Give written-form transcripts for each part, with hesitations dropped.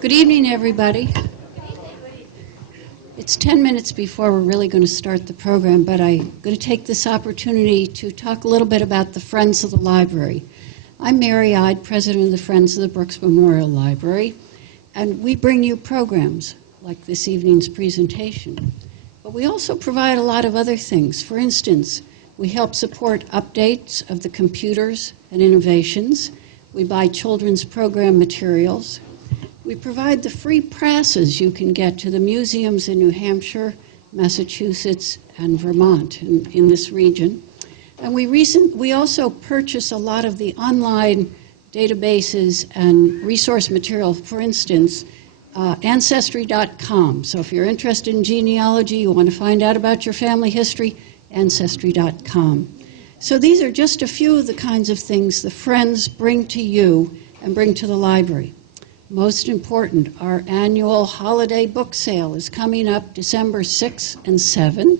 Good evening, everybody. It's 10 minutes before we're really going to start the program, but I'm going to take this opportunity to talk a little bit about the Friends of the Library. I'm Mary Ide, president of the Friends of the Brooks Memorial Library, and we bring you programs like this evening's presentation. But we also provide a lot of other things. For instance, we help support updates of the computers and innovations. We buy children's program materials. We provide the free passes you can get to the museums in New Hampshire, Massachusetts, and Vermont in this region. And we also purchase a lot of the online databases and resource material, for instance, Ancestry.com. So if you're interested in genealogy, you want to find out about your family history, Ancestry.com. So these are just a few of the kinds of things the Friends bring to you and bring to the library. Most important, our annual holiday book sale is coming up December 6 and 7.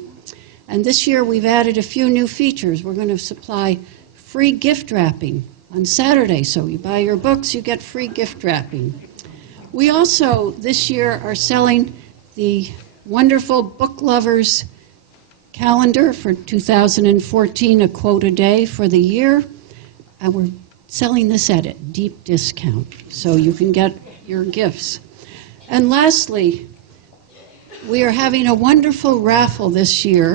And this year we've added a few new features. We're going to supply free gift wrapping on Saturday. So you buy your books, you get free gift wrapping. We also, this year, are selling the wonderful Book Lovers calendar for 2014, a quote a day for the year. And we're selling this at a deep discount, so you can get your gifts. And lastly, we are having a wonderful raffle this year.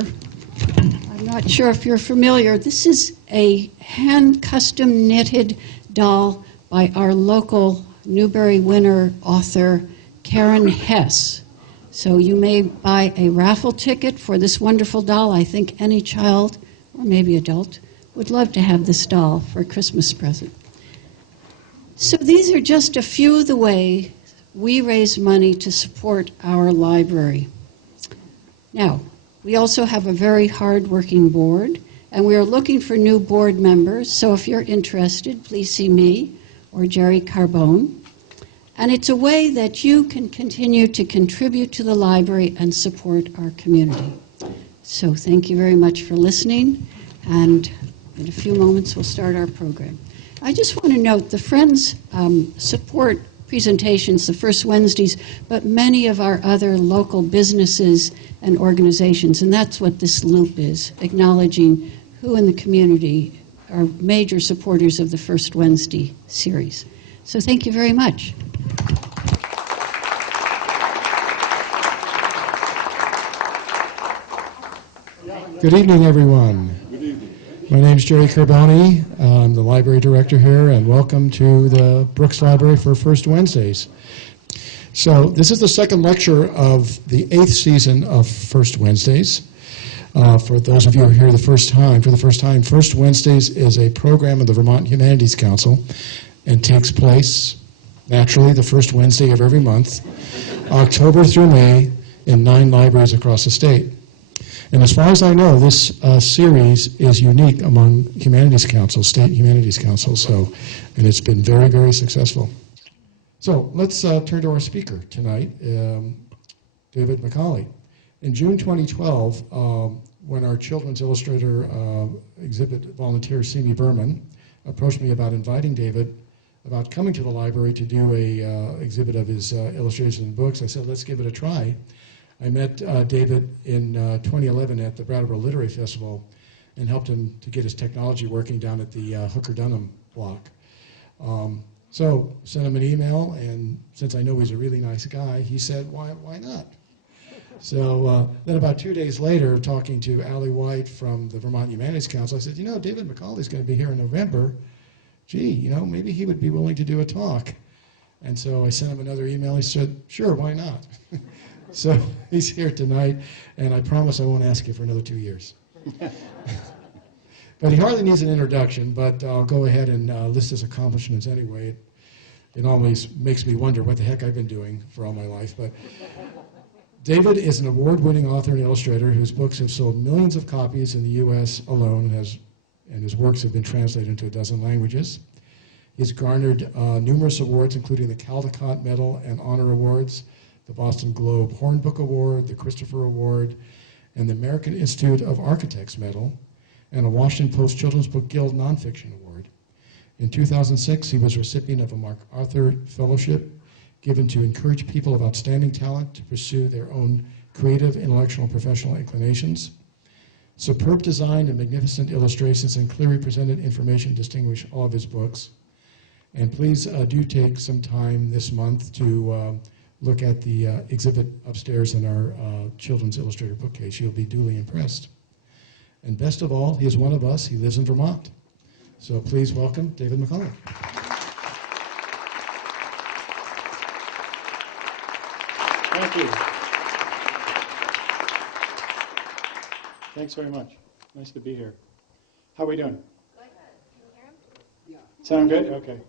I'm not sure if you're familiar. This is a hand custom knitted doll by our local Newbery winner author, Karen Hess. So you may buy a raffle ticket for this wonderful doll. I think any child, or maybe adult, would love to have this doll for a Christmas present. So these are just a few of the ways we raise money to support our library. Now, we also have a very hard-working board, and we are looking for new board members. So if you're interested, please see me or Jerry Carbone. And it's a way that you can continue to contribute to the library and support our community. So thank you very much for listening, and in a few moments, we'll start our program. I just want to note the Friends support presentations the first Wednesdays, but many of our other local businesses and organizations, and that's what this loop is, acknowledging who in the community are major supporters of the First Wednesday series. So thank you very much. Good evening, everyone. My name is Jerry Carbone. I'm the library director here, and welcome to the Brooks Library for First Wednesdays. So this is the second lecture of the 8th season of First Wednesdays. For those of you who are here for the first time, First Wednesdays is a program of the Vermont Humanities Council and takes place naturally the first Wednesday of every month, October through May, in 9 libraries across the state. And as far as I know, this series is unique among humanities councils, state humanities councils, and it's been very, very successful. So let's turn to our speaker tonight, David Macaulay. In June 2012, when our children's illustrator exhibit volunteer, Simi Berman, approached me about inviting David about coming to the library to do a exhibit of his illustrations and books, I said, let's give it a try. I met David in 2011 at the Brattleboro Literary Festival and helped him to get his technology working down at the Hooker Dunham block. So sent him an email, and since I know he's a really nice guy, he said, why not? So then about 2 days later, talking to Allie White from the Vermont Humanities Council, I said, David Macaulay's going to be here in November. Gee, maybe he would be willing to do a talk. And so I sent him another email. He said, sure, why not? So he's here tonight, and I promise I won't ask you for another 2 years. But he hardly needs an introduction, but I'll go ahead and list his accomplishments anyway. It always makes me wonder what the heck I've been doing for all my life. But David is an award-winning author and illustrator whose books have sold millions of copies in the U.S. alone, and his works have been translated into 12 languages. He's garnered numerous awards, including the Caldecott Medal and Honor Awards, the Boston Globe Horn Book Award, the Christopher Award, and the American Institute of Architects Medal, and a Washington Post Children's Book Guild Nonfiction Award. In 2006, he was recipient of a MacArthur Fellowship given to encourage people of outstanding talent to pursue their own creative, intellectual, and professional inclinations. Superb design and magnificent illustrations and clearly presented information distinguish all of his books. And please do take some time this month to look at the exhibit upstairs in our children's illustrator bookcase. You'll be duly impressed. And best of all, he is one of us. He lives in Vermont. So please welcome David Macaulay. Thank you. Thanks very much. Nice to be here. How are we doing? Good. Can you hear him? Yeah. Sound good? Okay.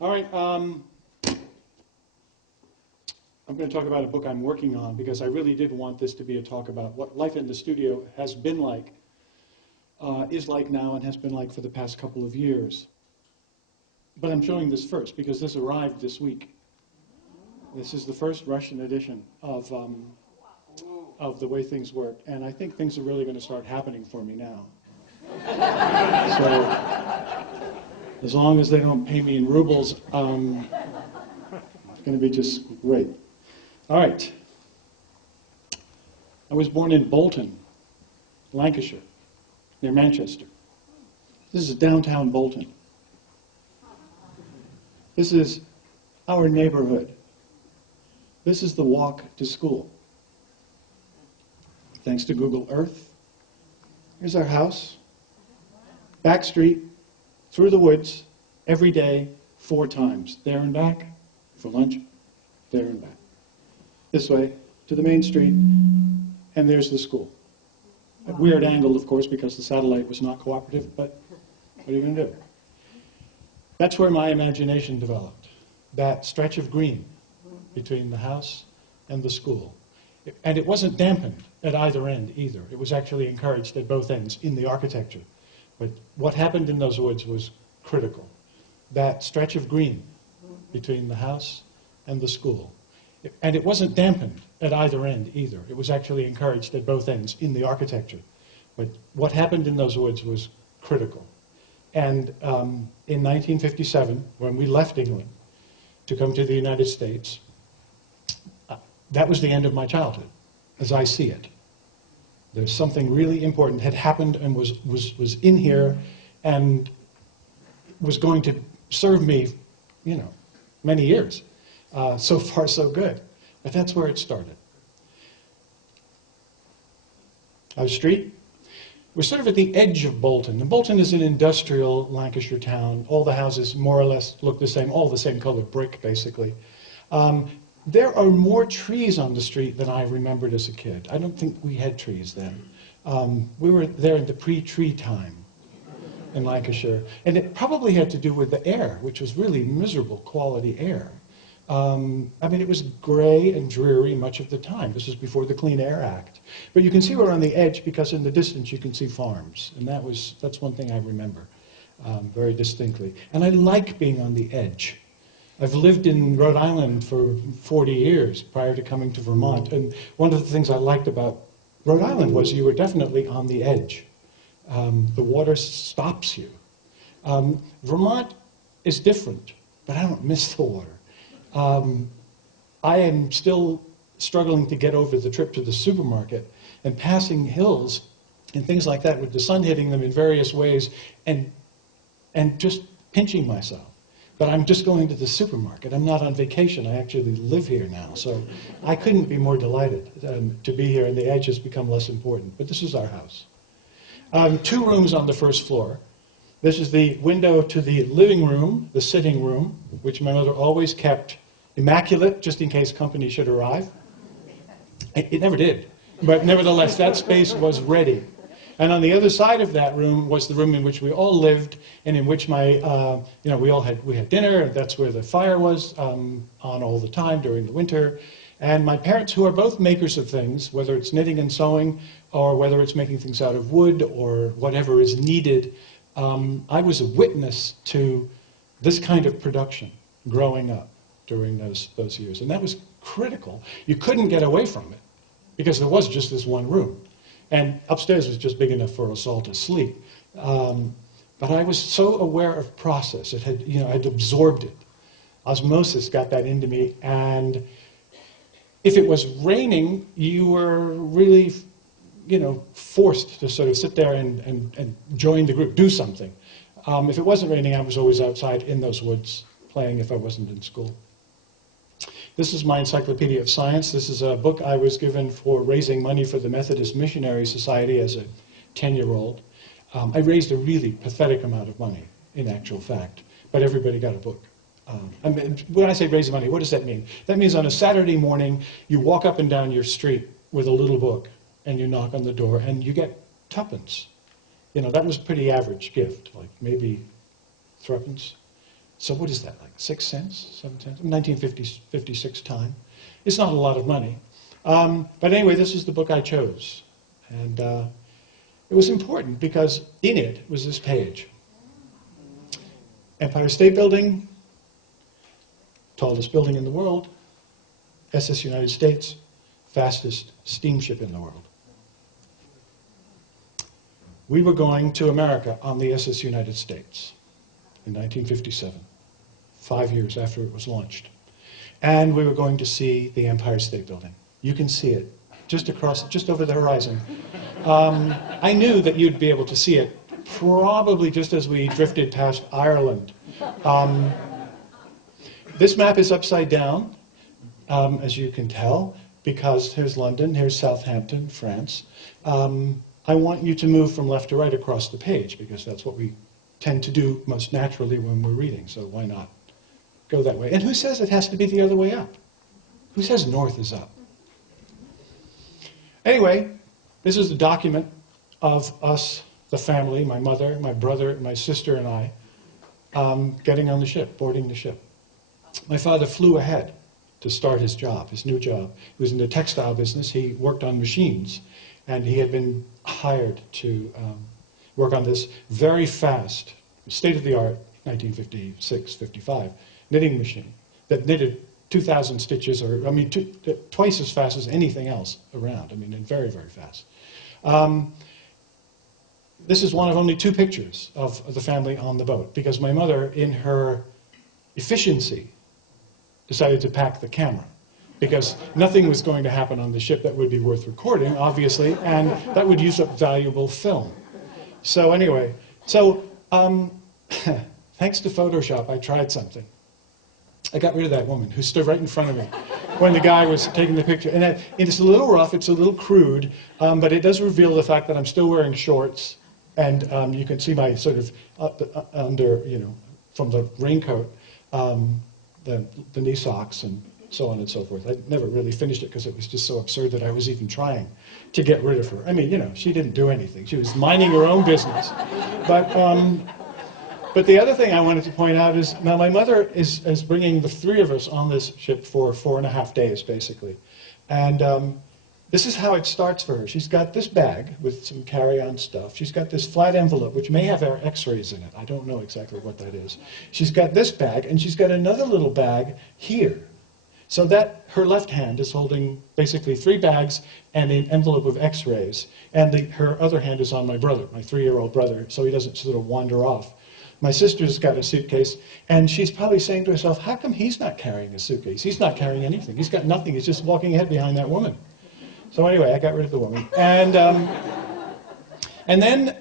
All right. I'm going to talk about a book I'm working on because I really did want this to be a talk about what life in the studio has been like, is like now, and has been like for the past couple of years. But I'm showing this first because this arrived this week. This is the first Russian edition of The Way Things Work, and I think things are really going to start happening for me now. So, as long as they don't pay me in rubles, it's going to be just great. All right. I was born in Bolton, Lancashire, near Manchester. This is downtown Bolton. This is our neighborhood. This is the walk to school. Thanks to Google Earth. Here's our house. Back street, through the woods, every day, 4 times. There and back, for lunch, there and back. This way, to the main street, and there's the school. A weird angle, of course, because the satellite was not cooperative, but what are you going to do? That's where my imagination developed. That stretch of green between the house and the school. And it wasn't dampened at either end either. It was actually encouraged at both ends in the architecture. But what happened in those woods was critical. That stretch of green between the house and the school. And it wasn't dampened at either end either. It was actually encouraged at both ends in the architecture. But what happened in those woods was critical. And in 1957, when we left England to come to the United States, that was the end of my childhood, as I see it. There's something really important had happened and was in here and was going to serve me, many years. So far, so good. But that's where it started. Our street, we're sort of at the edge of Bolton. And Bolton is an industrial Lancashire town. All the houses more or less look the same, all the same colored brick, basically. There are more trees on the street than I remembered as a kid. I don't think we had trees then. We were there in the pre-tree time in Lancashire. And it probably had to do with the air, which was really miserable quality air. It was gray and dreary much of the time. This was before the Clean Air Act. But you can see we're on the edge because in the distance you can see farms. And that's one thing I remember very distinctly. And I like being on the edge. I've lived in Rhode Island for 40 years prior to coming to Vermont. And one of the things I liked about Rhode Island was you were definitely on the edge. The water stops you. Vermont is different, but I don't miss the water. I am still struggling to get over the trip to the supermarket and passing hills and things like that with the sun hitting them in various ways and just pinching myself. But I'm just going to the supermarket. I'm not on vacation. I actually live here now. So I couldn't be more delighted to be here, and the edge has become less important. But this is our house. 2 rooms on the first floor. This is the window to the living room, the sitting room, which my mother always kept immaculate, just in case company should arrive. It never did. But nevertheless, that space was ready. And on the other side of that room was the room in which we all lived, and in which we had dinner, and that's where the fire was on all the time during the winter. And my parents, who are both makers of things, whether it's knitting and sewing, or whether it's making things out of wood, or whatever is needed, I was a witness to this kind of production growing up during those years. And that was critical. You couldn't get away from it, because there was just this one room. And upstairs was just big enough for us all to sleep. But I was so aware of process. It had, I'd absorbed it. osmosis got that into me. And if it was raining, you were really, forced to sort of sit there and join the group, do something. If it wasn't raining, I was always outside in those woods playing if I wasn't in school. This is my Encyclopedia of Science. This is a book I was given for raising money for the Methodist Missionary Society as a 10-year-old. I raised a really pathetic amount of money, in actual fact, but everybody got a book. When I say raise money, what does that mean? That means on a Saturday morning, you walk up and down your street with a little book, and you knock on the door, and you get tuppence. That was a pretty average gift, like maybe threepence. So what is that, like 6 cents, 7 cents? 1956 time. It's not a lot of money. But anyway, this is the book I chose. And it was important because in it was this page. Empire State Building, tallest building in the world, SS United States, fastest steamship in the world. We were going to America on the SS United States in 1957, 5 years after it was launched. And we were going to see the Empire State Building. You can see it just across, just over the horizon. I knew that you'd be able to see it probably just as we drifted past Ireland. This map is upside down, as you can tell, because here's London, here's Southampton, France. I want you to move from left to right across the page, because that's what we tend to do most naturally when we're reading, so why not go that way? And who says it has to be the other way up? Who says north is up? Anyway, this is a document of us, the family, my mother, my brother, my sister, and I, getting on the ship, boarding the ship. My father flew ahead to start his job, his new job. He was in the textile business. He worked on machines, and he had been hired to work on this very fast, state-of-the-art, 1956, 55, knitting machine that knitted 2,000 stitches, or I mean, twice as fast as anything else around. I mean, very, very fast. This is one of only 2 pictures of the family on the boat, because my mother, in her efficiency, decided to pack the camera, because nothing was going to happen on the ship that would be worth recording, obviously, and that would use up valuable film. So anyway, thanks to Photoshop, I tried something. I got rid of that woman who stood right in front of me when the guy was taking the picture. And it's a little rough, it's a little crude, but it does reveal the fact that I'm still wearing shorts, and you can see my sort of under, from the raincoat, the knee socks and so on and so forth. I never really finished it because it was just so absurd that I was even trying to get rid of her. I mean, she didn't do anything. She was minding her own business. But the other thing I wanted to point out is, now my mother is bringing the 3 of us on this ship for 4.5 days, basically. And this is how it starts for her. She's got this bag with some carry-on stuff. She's got this flat envelope, which may have our x-rays in it. I don't know exactly what that is. She's got this bag, and she's got another little bag here. So that her left hand is holding basically 3 bags and an envelope of x-rays. And her other hand is on my brother, my 3-year-old brother, so he doesn't sort of wander off. My sister's got a suitcase, and she's probably saying to herself, how come he's not carrying a suitcase? He's not carrying anything. He's got nothing. He's just walking ahead behind that woman. So anyway, I got rid of the woman. And then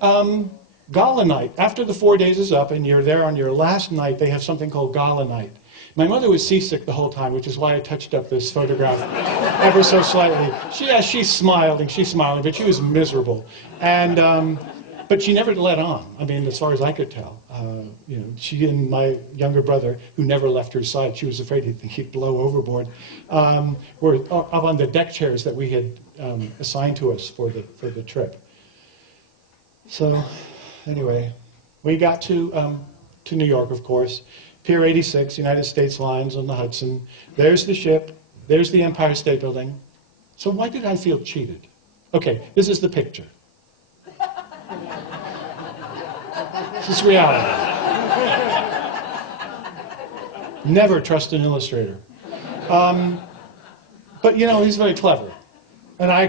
gala night. After the 4 days is up and you're there on your last night, they have something called gala night. My mother was seasick the whole time, which is why I touched up this photograph ever so slightly. She's smiling, but she was miserable. And but she never let on. I mean, as far as I could tell. She and my younger brother, who never left her side, she was afraid he'd blow overboard, were up on the deck chairs that we had assigned to us for the trip. So, anyway, we got to New York, of course. Pier 86, United States Lines on the Hudson. There's the ship. There's the Empire State Building. So why did I feel cheated? Okay, this is the picture. This is reality. Never trust an illustrator. But he's very clever. And I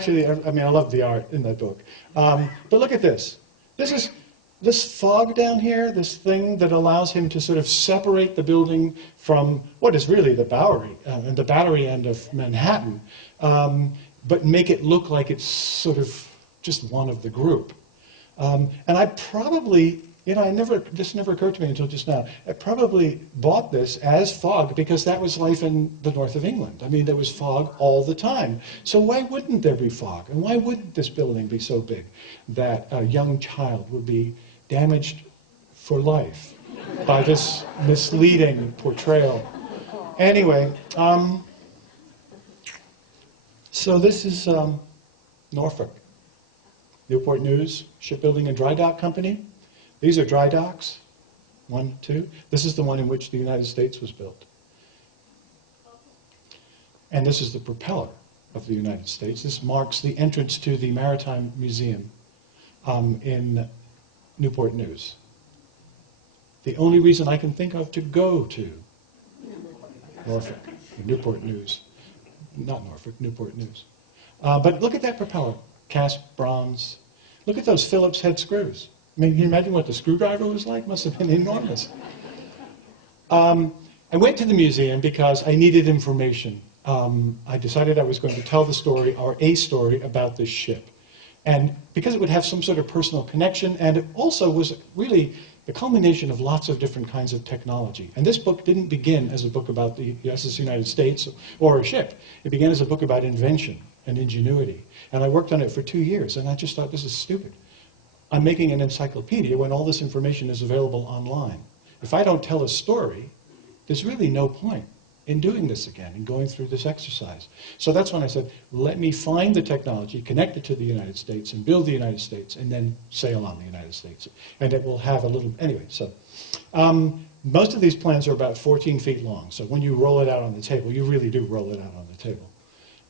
love the art in that book. But look at this. This is this fog down here, this thing that allows him to sort of separate the building from what is really the Bowery and the Battery end of Manhattan, but make it look like it's sort of just one of the group. And I probably, this never occurred to me until just now, I probably bought this as fog because that was life in the north of England. I mean, there was fog all the time. So why wouldn't there be fog? And why wouldn't this building be so big that a young child would be damaged for life by this misleading portrayal? Anyway, so this is Norfolk. Newport News, Shipbuilding and Dry Dock Company. These are dry docks, 1, 2. This is the one in which the United States was built. And this is the propeller of the United States. This marks the entrance to the Maritime Museum in Newport News. The only reason I can think of to go to Norfolk, Newport News. Not Norfolk, Newport News. But look at that propeller, cast bronze. Look at those Phillips head screws. I mean, can you imagine what the screwdriver was like? Must have been enormous. I went to the museum because I needed information. I decided I was going to tell the story, or a story, about this ship. And because it would have some sort of personal connection, and it also was really the culmination of lots of different kinds of technology. And this book didn't begin as a book about the USS United States or a ship. It began as a book about invention and ingenuity. And I worked on it for 2 years, and I just thought, this is stupid. I'm making an encyclopedia when all this information is available online. If I don't tell a story, there's really no point in doing this again and going through this exercise. So that's when I said, let me find the technology, connect it to the United States, and build the United States, and then sail on the United States. And it will have a little, anyway, so. Most of these plans are about 14 feet long, so when you roll it out on the table, you really do roll it out on the table.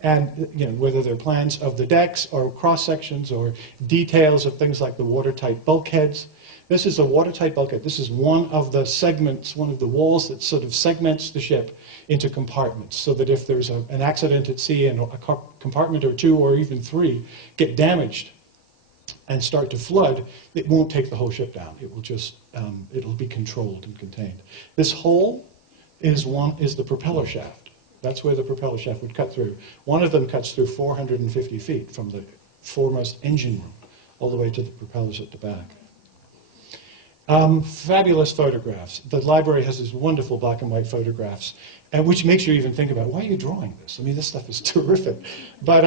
And whether they're plans of the decks or cross-sections or details of things like the watertight bulkheads. This is a watertight bulkhead. This is one of the segments, one of the walls that sort of segments the ship into compartments, so that if there's an accident at sea and a compartment or 2 or even 3 get damaged and start to flood, it won't take the whole ship down. It will just, it'll be controlled and contained. This hole is the propeller shaft. That's where the propeller shaft would cut through. One of them cuts through 450 feet from the foremost engine room all the way to the propellers at the back. Fabulous photographs. The library has these wonderful black and white photographs, which makes you even think about, why are you drawing this? I mean, this stuff is terrific. But,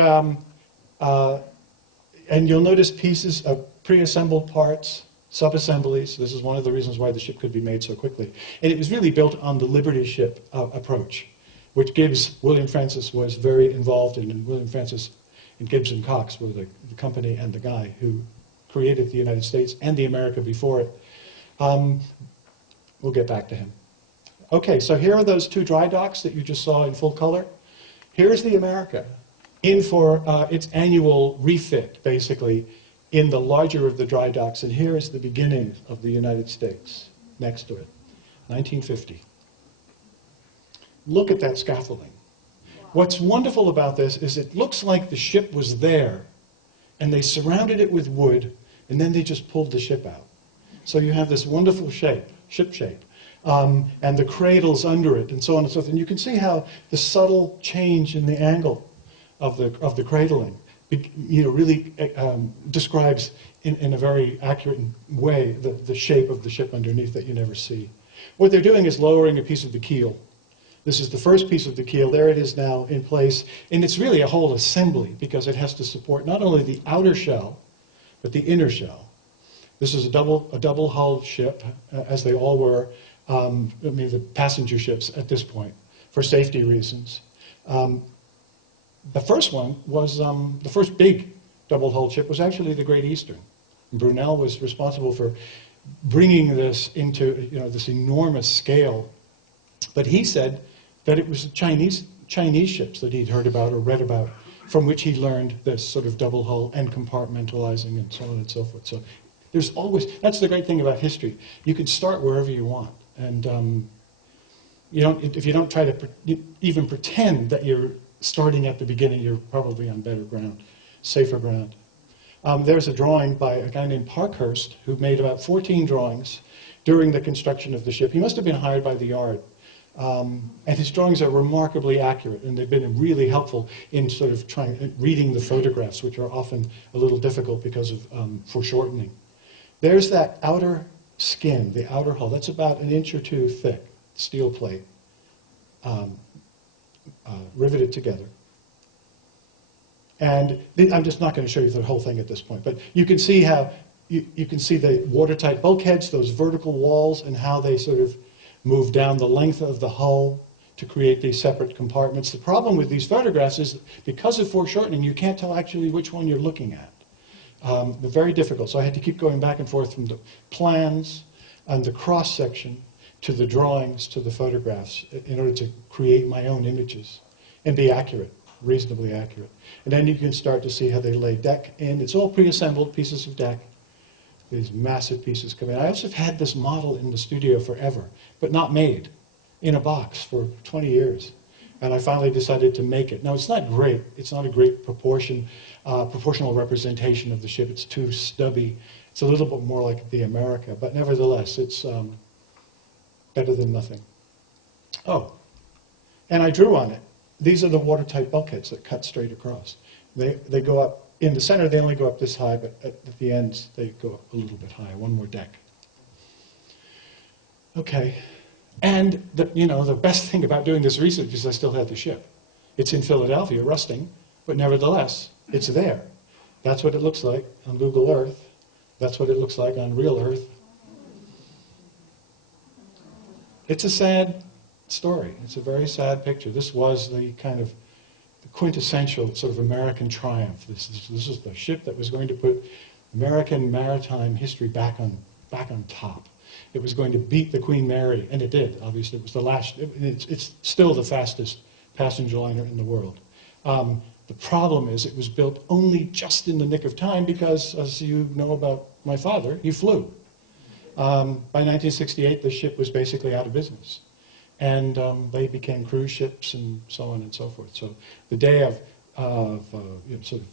and you'll notice pieces of pre-assembled parts, sub-assemblies. This is one of the reasons why the ship could be made so quickly. And it was really built on the Liberty ship approach, which William Francis was very involved in, and William Francis and Gibbs and Cox were the company and the guy who created the United States and the America before it. We'll get back to him. Okay, so here are those 2 dry docks that you just saw in full color. Here's the America, in for its annual refit, basically, in the larger of the dry docks, and here is the beginning of the United States, next to it, 1950. Look at that scaffolding. What's wonderful about this is it looks like the ship was there, and they surrounded it with wood, and then they just pulled the ship out. So you have this wonderful shape, ship shape, and the cradles under it, and so on and so forth. And you can see how the subtle change in the angle of the cradling, really describes in a very accurate way the shape of the ship underneath that you never see. What they're doing is lowering a piece of the keel. This is the first piece of the keel. There it is now in place. And it's really a whole assembly because it has to support not only the outer shell, but the inner shell. This is a double-hulled ship, as they all were, the passenger ships at this point, for safety reasons. The first one was, the first big double-hulled ship was actually the Great Eastern. Brunel was responsible for bringing this into this enormous scale. But he said that it was Chinese ships that he'd heard about or read about, from which he learned this sort of double hull and compartmentalizing and so on and so forth. So there's always, that's the great thing about history. You can start wherever you want. And if you don't try to even pretend that you're starting at the beginning, you're probably on better ground, safer ground. There's a drawing by a guy named Parkhurst who made about 14 drawings during the construction of the ship. He must have been hired by the yard. And his drawings are remarkably accurate, and they've been really helpful in sort of reading the photographs, which are often a little difficult because of foreshortening. There's that outer skin, the outer hull. That's about 1 inch or 2 thick, steel plate, riveted together. And I'm just not going to show you the whole thing at this point, but you can see how you can see the watertight bulkheads, those vertical walls, and how they sort of move down the length of the hull to create these separate compartments. The problem with these photographs is because of foreshortening, you can't tell actually which one you're looking at. They're very difficult, so I had to keep going back and forth from the plans and the cross-section to the drawings to the photographs in order to create my own images and be accurate, reasonably accurate. And then you can start to see how they lay deck in. It's all pre-assembled pieces of deck. These massive pieces come in. I also have had this model in the studio forever, but not made, in a box for 20 years. And I finally decided to make it. Now, it's not great. It's not a great proportional representation of the ship. It's too stubby. It's a little bit more like the America, but nevertheless, it's better than nothing. Oh, and I drew on it. These are the watertight bulkheads that cut straight across. They go up. In the center, they only go up this high, but at the ends, they go up a little bit higher, one more deck. Okay, and the best thing about doing this research is I still had the ship. It's in Philadelphia, rusting, but nevertheless, it's there. That's what it looks like on Google Earth. That's what it looks like on real Earth. It's a sad story. It's a very sad picture. This was the kind of the quintessential sort of American triumph. This is the ship that was going to put American maritime history back on top. It was going to beat the Queen Mary, and it did. Obviously, it was the last. It's still the fastest passenger liner in the world. The problem is it was built only just in the nick of time because, as you know about my father, he flew. By 1968, the ship was basically out of business. And they became cruise ships and so on and so forth. So the day of sort of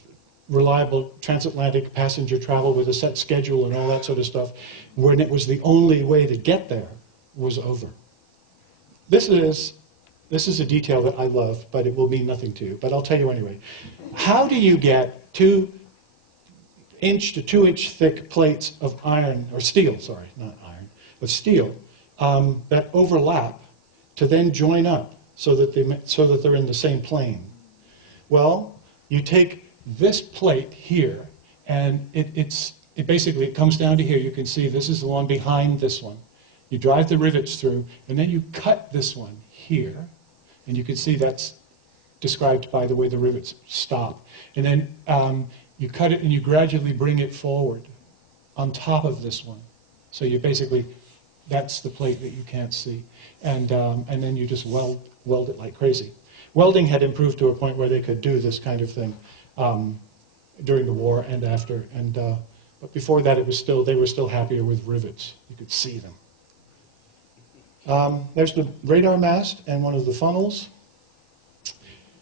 reliable transatlantic passenger travel with a set schedule and all that sort of stuff, when it was the only way to get there, was over. This is a detail that I love, but it will mean nothing to you. But I'll tell you anyway. How do you get 2-inch to 2-inch thick plates of iron, or steel, sorry, not iron, of steel, that overlap to then join up so that they're in the same plane? Well, you take this plate here, and it basically comes down to here. You can see this is the one behind this one. You drive the rivets through, and then you cut this one here, and you can see that's described by the way the rivets stop. And then you cut it, and you gradually bring it forward on top of this one. So you basically, that's the plate that you can't see. And then you just weld it like crazy. Welding had improved to a point where they could do this kind of thing during the war and after. But before that, they were still happier with rivets. You could see them. There's the radar mast and one of the funnels.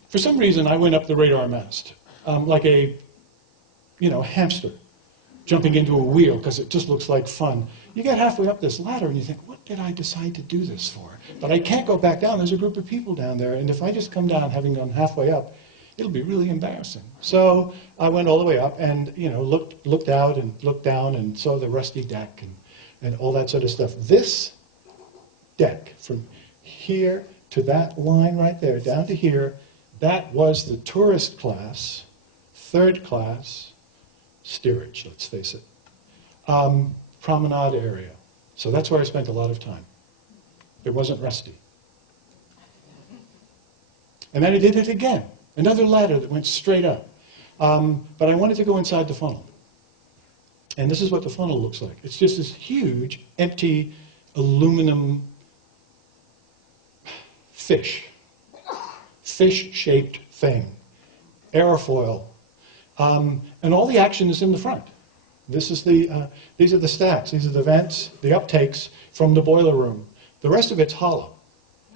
For some reason, I went up the radar mast like a hamster jumping into a wheel because it just looks like fun. You get halfway up this ladder and you think, what did I decide to do this for? But I can't go back down. There's a group of people down there, and if I just come down having gone halfway up, it'll be really embarrassing. So I went all the way up and looked out and looked down and saw the rusty deck and all that sort of stuff. This deck, from here to that line right there, down to here, that was the tourist class, third class steerage, let's face it, promenade area. So that's where I spent a lot of time. It wasn't rusty. And then I did it again, another ladder that went straight up. But I wanted to go inside the funnel. And this is what the funnel looks like. It's just this huge, empty, aluminum fish-shaped thing, airfoil. And all the action is in the front. These are the stacks, these are the vents, the uptakes from the boiler room. The rest of it's hollow.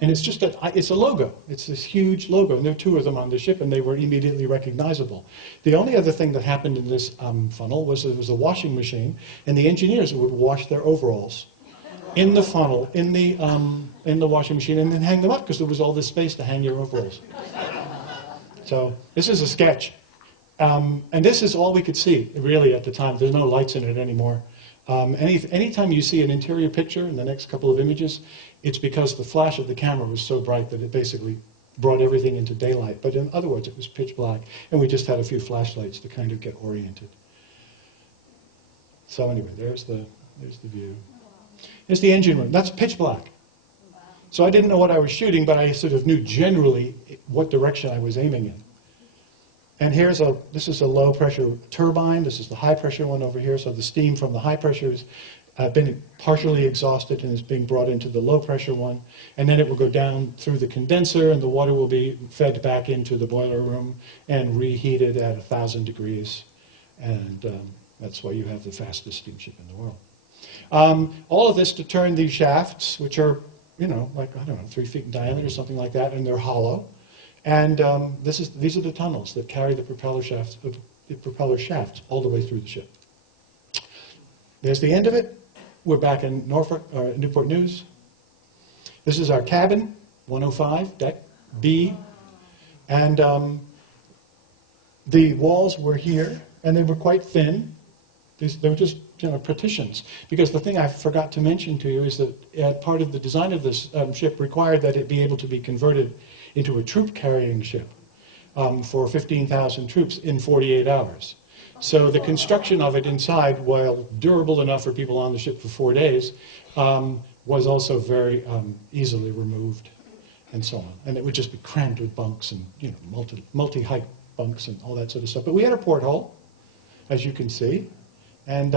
And it's just it's a logo. It's this huge logo, and there are two of them on the ship, and they were immediately recognizable. The only other thing that happened in this funnel was there was a washing machine, and the engineers would wash their overalls in the funnel, in the washing machine, and then hang them up because there was all this space to hang your overalls. So this is a sketch, and this is all we could see really at the time. There's no lights in it anymore. Anytime you see an interior picture in the next couple of images, it's because the flash of the camera was so bright that it basically brought everything into daylight. But in other words, it was pitch black, and we just had a few flashlights to kind of get oriented. So anyway, there's the view. Here's the engine room. That's pitch black. So I didn't know what I was shooting, but I sort of knew generally what direction I was aiming in. And this is a low pressure turbine. This is the high pressure one over here. So the steam from the high pressure has been partially exhausted and is being brought into the low pressure one. And then it will go down through the condenser, and the water will be fed back into the boiler room and reheated at 1,000 degrees. And that's why you have the fastest steamship in the world. All of this to turn these shafts, which are, like, I don't know, 3 feet in diameter or something like that, and they're hollow. And these are the tunnels that carry the propeller shafts all the way through the ship. There's the end of it. We're back in Newport News. This is our cabin, 105, deck B. And the walls were here, and they were quite thin. They were just partitions. Because the thing I forgot to mention to you is that part of the design of this ship required that it be able to be converted into a troop-carrying ship for 15,000 troops in 48 hours. So the construction of it inside, while durable enough for people on the ship for 4 days, was also very easily removed and so on. And it would just be crammed with bunks and multi-height bunks and all that sort of stuff. But we had a porthole, as you can see. And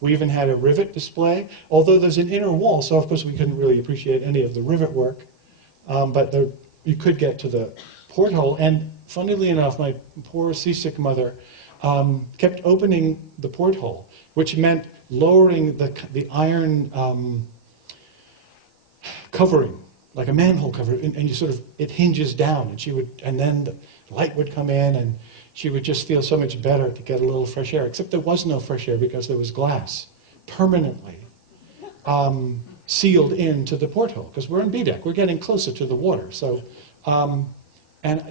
we even had a rivet display, although there's an inner wall, so of course we couldn't really appreciate any of the rivet work. But you could get to the porthole, and funnily enough, my poor seasick mother kept opening the porthole, which meant lowering the iron covering, like a manhole cover, and it hinges down, and then the light would come in, and she would just feel so much better to get a little fresh air, except there was no fresh air because there was glass permanently sealed into the porthole, because we're on B deck, we're getting closer to the water. So, and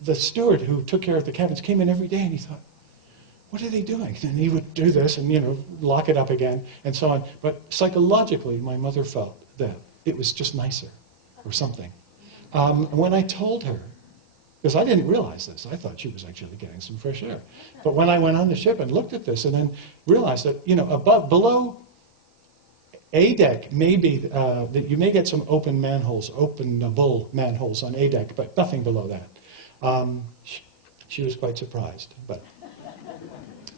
the steward who took care of the cabins came in every day, and he thought, what are they doing? And he would do this and lock it up again and so on. But psychologically, my mother felt that it was just nicer or something. And when I told her, because I didn't realize this, I thought she was actually getting some fresh air. But when I went on the ship and looked at this and then realized that, below A deck, maybe that you may get some openable manholes on A deck, but nothing below that. She was quite surprised, but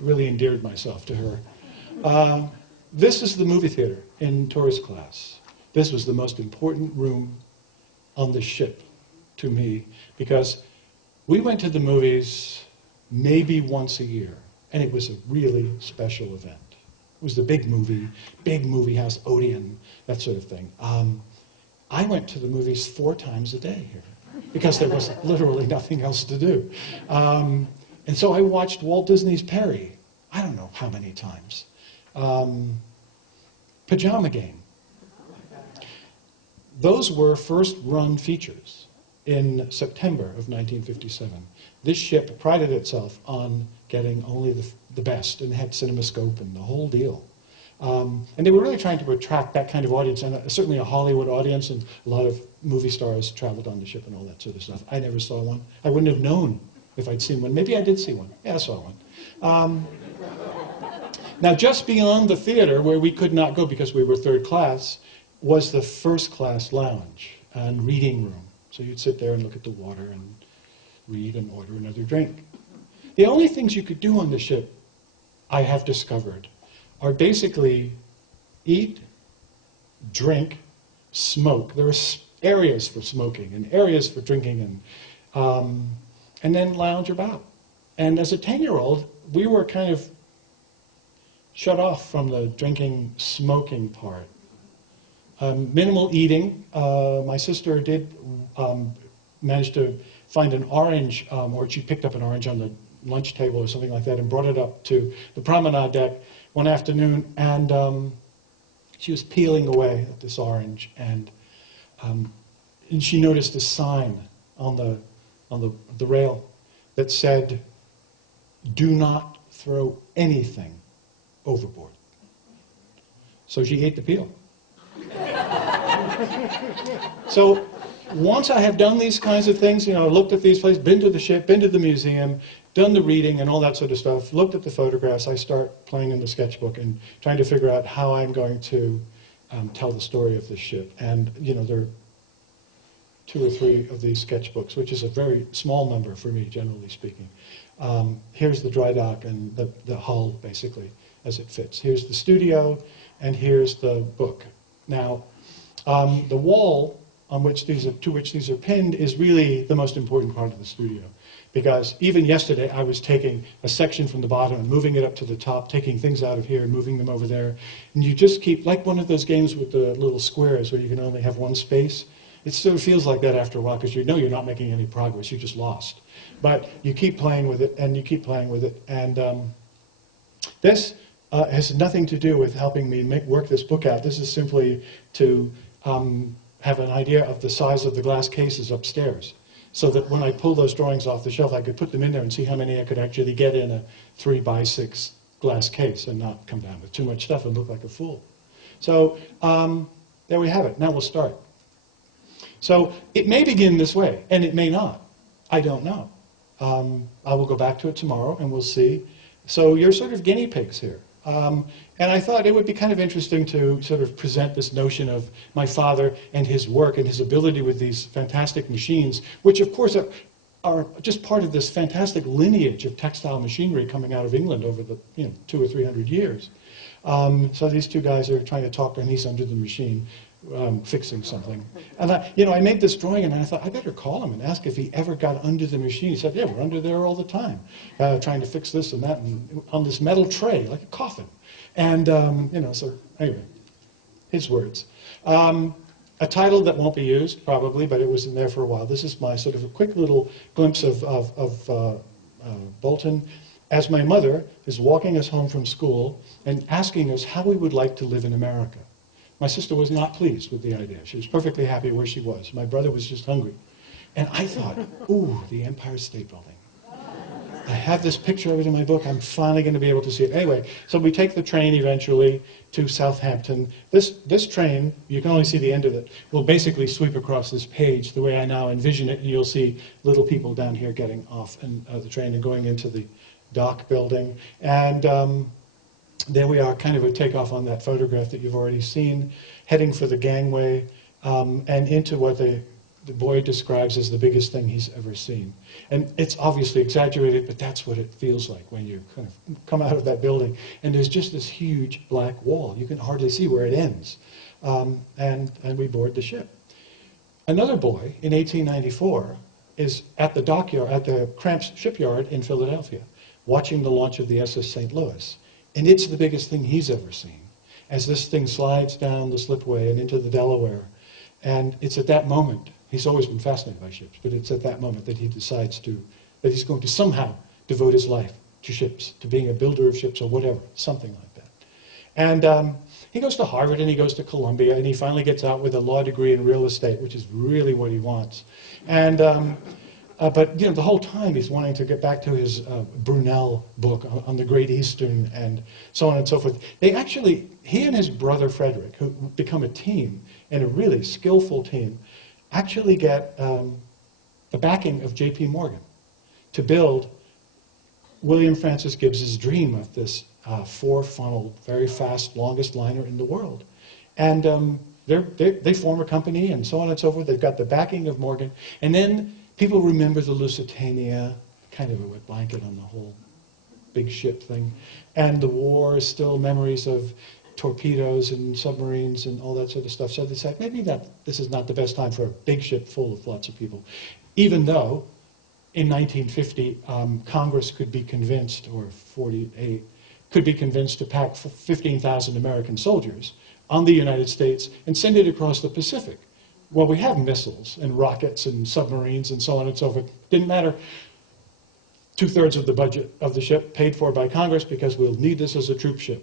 really endeared myself to her. This is the movie theater in tourist class. This was the most important room on the ship to me, because we went to the movies maybe once a year, and it was a really special event. It was the big movie house, Odeon, that sort of thing. I went to the movies 4 times a day here, because there was literally nothing else to do. And so I watched Walt Disney's Perry, I don't know how many times. Pajama Game. Those were first-run features in September of 1957. This ship prided itself on getting only the best, and had CinemaScope and the whole deal. And they were really trying to attract that kind of audience, and certainly a Hollywood audience, and a lot of movie stars traveled on the ship and all that sort of stuff. I never saw one. I wouldn't have known if I'd seen one. Maybe I did see one. Yeah, I saw one. Now, just beyond the theater, where we could not go because we were third class, was the first class lounge and reading room. So you'd sit there and look at the water and read and order another drink. The only things you could do on the ship, I have discovered, are basically eat, drink, smoke. There are areas for smoking and areas for drinking, and then lounge about. And as a 10-year-old, we were kind of shut off from the drinking, smoking part. Minimal eating. My sister did manage to find an orange, or she picked up an orange on the lunch table or something like that and brought it up to the promenade deck one afternoon, and she was peeling away at this orange, and she noticed a sign on the rail that said, "Do not throw anything overboard." So she ate the peel. So once I have done these kinds of things, you know, looked at these places, been to the ship, been to the museum, done the reading and all that sort of stuff, looked at the photographs, I start playing in the sketchbook and trying to figure out how I'm going to tell the story of this ship. And, you know, there are 2 or 3 of these sketchbooks, which is a very small number for me, generally speaking. Here's the dry dock and the hull, basically, as it fits. Here's the studio, and here's the book. Now, the wall on which to which these are pinned is really the most important part of the studio. Because even yesterday, I was taking a section from the bottom and moving it up to the top, taking things out of here and moving them over there. And you just keep, like one of those games with the little squares where you can only have one space. It sort of feels like that after a while, because you know you're not making any progress, you're just lost. But you keep playing with it, and you keep playing with it. And this has nothing to do with helping me work this book out. This is simply to have an idea of the size of the glass cases upstairs, so that when I pull those drawings off the shelf, I could put them in there and see how many I could actually get in a 3x6 glass case and not come down with too much stuff and look like a fool. So there we have it. Now we'll start. So it may begin this way, and it may not. I don't know. I will go back to it tomorrow, and we'll see. So you're sort of guinea pigs here. And I thought it would be kind of interesting to sort of present this notion of my father and his work and his ability with these fantastic machines, which of course are just part of this fantastic lineage of textile machinery coming out of England over the 200 or 300 years. So these 2 guys are trying to talk, and he's under the machine fixing something. And I made this drawing, and I thought, I better call him and ask if he ever got under the machine. He said, yeah, we're under there all the time, trying to fix this and that, and on this metal tray, like a coffin. And, so anyway, his words. A title that won't be used, probably, but it was in there for a while. This is my sort of a quick little glimpse of Bolton, as my mother is walking us home from school and asking us how we would like to live in America. My sister was not pleased with the idea. She was perfectly happy where she was. My brother was just hungry. And I thought, ooh, the Empire State Building. I have this picture of it in my book. I'm finally going to be able to see it. Anyway, so we take the train eventually to Southampton. This train, you can only see the end of it, will basically sweep across this page the way I now envision it. And you'll see little people down here getting off the train and going into the dock building. And there we are, kind of a takeoff on that photograph that you've already seen, heading for the gangway and into what the boy describes as the biggest thing he's ever seen. And it's obviously exaggerated, but that's what it feels like when you kind of come out of that building. And there's just this huge black wall. You can hardly see where it ends. And we board the ship. Another boy in 1894 is at the dockyard, at the Cramps shipyard in Philadelphia, watching the launch of the SS St. Louis. And it's the biggest thing he's ever seen, as this thing slides down the slipway and into the Delaware. And it's at that moment, he's always been fascinated by ships, but it's at that moment that he decides that he's going to somehow devote his life to ships, to being a builder of ships or whatever, something like that. And he goes to Harvard and he goes to Columbia, and he finally gets out with a law degree in real estate, which is really what he wants. And but the whole time he's wanting to get back to his Brunel book on the Great Eastern and so on and so forth. He and his brother Frederick, who become a team, and a really skillful team, actually get the backing of J.P. Morgan to build William Francis Gibbs's dream of this 4-funnel, very fast, longest liner in the world. And they form a company and so on and so forth. They've got the backing of Morgan. And then people remember the Lusitania, kind of a wet blanket on the whole big ship thing. And the war is still memories of torpedoes and submarines and all that sort of stuff. So they said, maybe this is not the best time for a big ship full of lots of people. Even though in 1950, Congress could be convinced, or 48, could be convinced to pack 15,000 American soldiers on the United States and send it across the Pacific. Well, we have missiles and rockets and submarines and so on and so forth. Didn't matter. 2/3 of the budget of the ship paid for by Congress because we'll need this as a troop ship.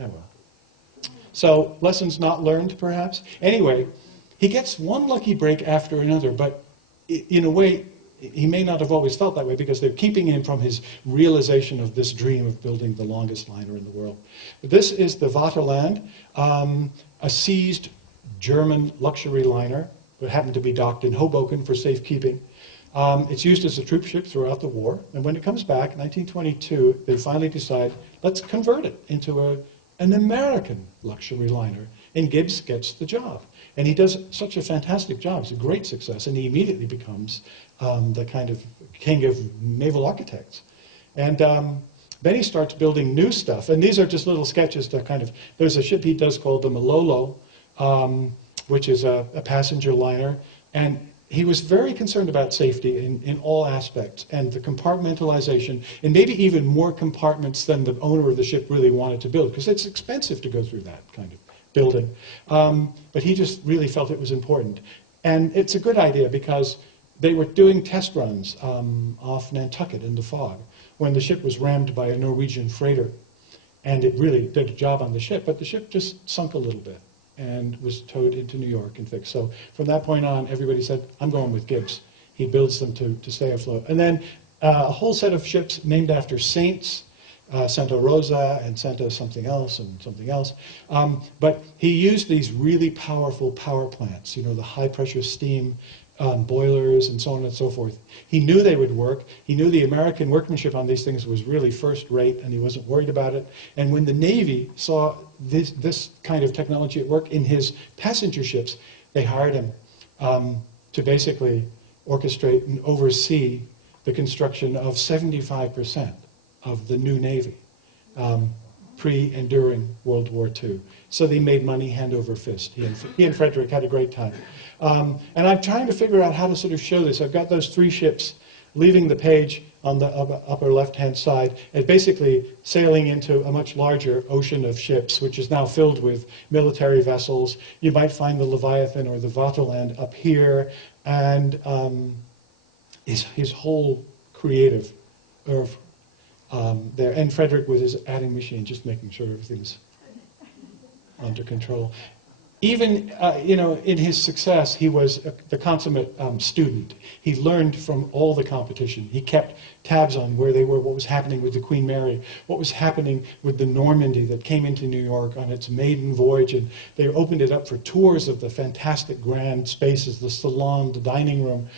Oh, well. So lessons not learned, perhaps. Anyway, he gets one lucky break after another, but in a way, he may not have always felt that way because they're keeping him from his realization of this dream of building the longest liner in the world. But this is the Vaterland, a seized German luxury liner that happened to be docked in Hoboken for safekeeping. It's used as a troop ship throughout the war, and when it comes back, 1922, they finally decide, let's convert it into an American luxury liner, and Gibbs gets the job. And he does such a fantastic job. It's a great success, and he immediately becomes the kind of king of naval architects. And then he starts building new stuff, and these are just little sketches that kind of, there's a ship he does called the Malolo, which is a passenger liner, and he was very concerned about safety in all aspects, and the compartmentalization, and maybe even more compartments than the owner of the ship really wanted to build, because it's expensive to go through that kind of building. But he just really felt it was important. And it's a good idea because they were doing test runs off Nantucket in the fog when the ship was rammed by a Norwegian freighter. And it really did a job on the ship, but the ship just sunk a little bit and was towed into New York and fixed. So from that point on, everybody said, I'm going with Gibbs. He builds them to stay afloat. And then a whole set of ships named after saints, Santa Rosa and Santa something else and something else. But he used these really powerful power plants, you know, the high-pressure steam boilers and so on and so forth. He knew they would work. He knew the American workmanship on these things was really first rate, and he wasn't worried about it. And when the Navy saw this kind of technology at work in his passenger ships, they hired him to basically orchestrate and oversee the construction of 75% of the new Navy, pre and during World War II. So they made money hand over fist. He and Frederick had a great time. And I'm trying to figure out how to sort of show this. I've got those 3 ships leaving the page on the upper left-hand side and basically sailing into a much larger ocean of ships, which is now filled with military vessels. You might find the Leviathan or the Vaterland up here, and his whole creative oeuvre there. And Frederick with his adding machine, just making sure everything's under control. Even, in his success, he was the consummate student. He learned from all the competition. He kept tabs on where they were, what was happening with the Queen Mary, what was happening with the Normandy that came into New York on its maiden voyage, and they opened it up for tours of the fantastic grand spaces, the salon, the dining room.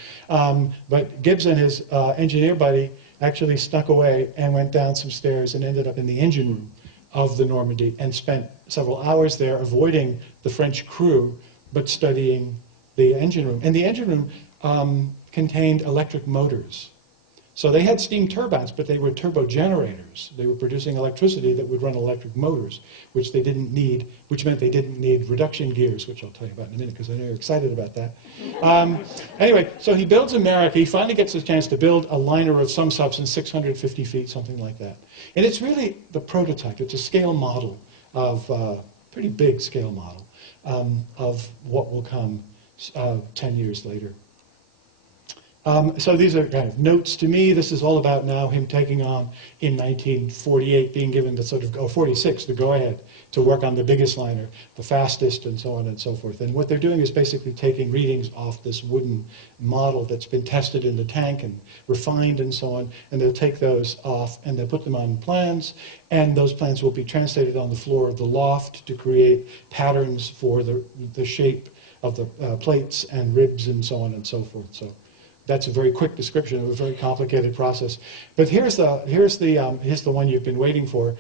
But Gibbs and his engineer buddy actually snuck away and went down some stairs and ended up in the engine room of the Normandy and spent several hours there avoiding the French crew but studying the engine room. And the engine room contained electric motors. So they had steam turbines, but they were turbo generators. They were producing electricity that would run electric motors, which they didn't need, which meant they didn't need reduction gears, which I'll tell you about in a minute because I know you're excited about that. Anyway, so he builds America. He finally gets a chance to build a liner of some substance, 650 feet, something like that. And it's really the prototype. It's a scale model of, pretty big scale model of what will come 10 years later. So these are kind of notes to me. This is all about now him taking on, in 1948, being given the sort of, 46, the go-ahead to work on the biggest liner, the fastest, and so on and so forth. And what they're doing is basically taking readings off this wooden model that's been tested in the tank and refined and so on, and they'll take those off and they'll put them on plans, and those plans will be translated on the floor of the loft to create patterns for the shape of the plates and ribs and so on and so forth. So that's a very quick description of a very complicated process. But here's the one you've been waiting for.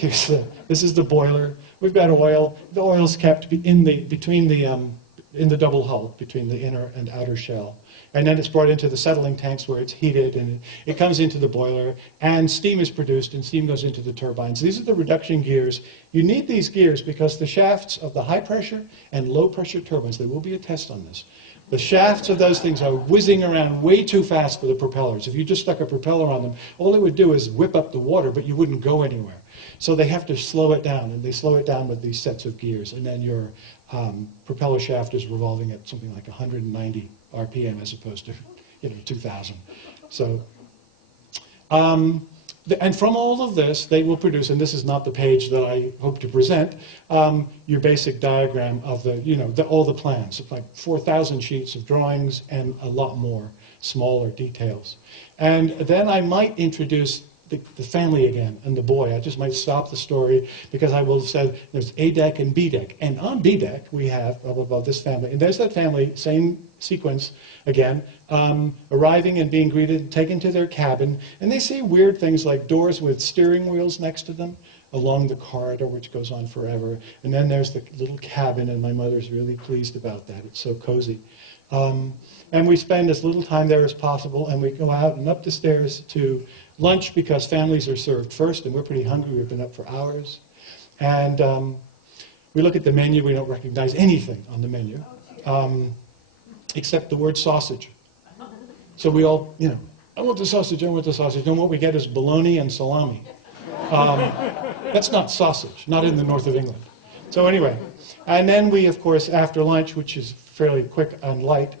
This is the boiler. We've got oil. The oil's kept in the double hull, between the inner and outer shell. And then it's brought into the settling tanks where it's heated, and it comes into the boiler, and steam is produced, and steam goes into the turbines. These are the reduction gears. You need these gears because the shafts of the high pressure and low pressure turbines, there will be a test on this, The shafts of those things are whizzing around way too fast for the propellers. If you just stuck a propeller on them, all it would do is whip up the water, but you wouldn't go anywhere. So they have to slow it down, and they slow it down with these sets of gears. And then your propeller shaft is revolving at something like 190 RPM as opposed to 2,000. So, and from all of this, they will produce, and this is not the page that I hope to present, your basic diagram of all the plans, like 4,000 sheets of drawings and a lot more smaller details. And then I might introduce the family again and the boy. I just might stop the story because I will have said there's A deck and B deck. And on B deck, we have blah, blah, blah, this family. And there's that family, same sequence again, arriving and being greeted, taken to their cabin. And they see weird things like doors with steering wheels next to them along the corridor, which goes on forever. And then there's the little cabin, and my mother's really pleased about that. It's so cozy. And we spend as little time there as possible, and we go out and up the stairs to lunch because families are served first, and we're pretty hungry. We've been up for hours. And we look at the menu. We don't recognize anything on the menu except the word sausage. So we all, I want the sausage, I want the sausage. And what we get is bologna and salami. That's not sausage, not in the north of England. So anyway, and then we, of course, after lunch, which is fairly quick and light,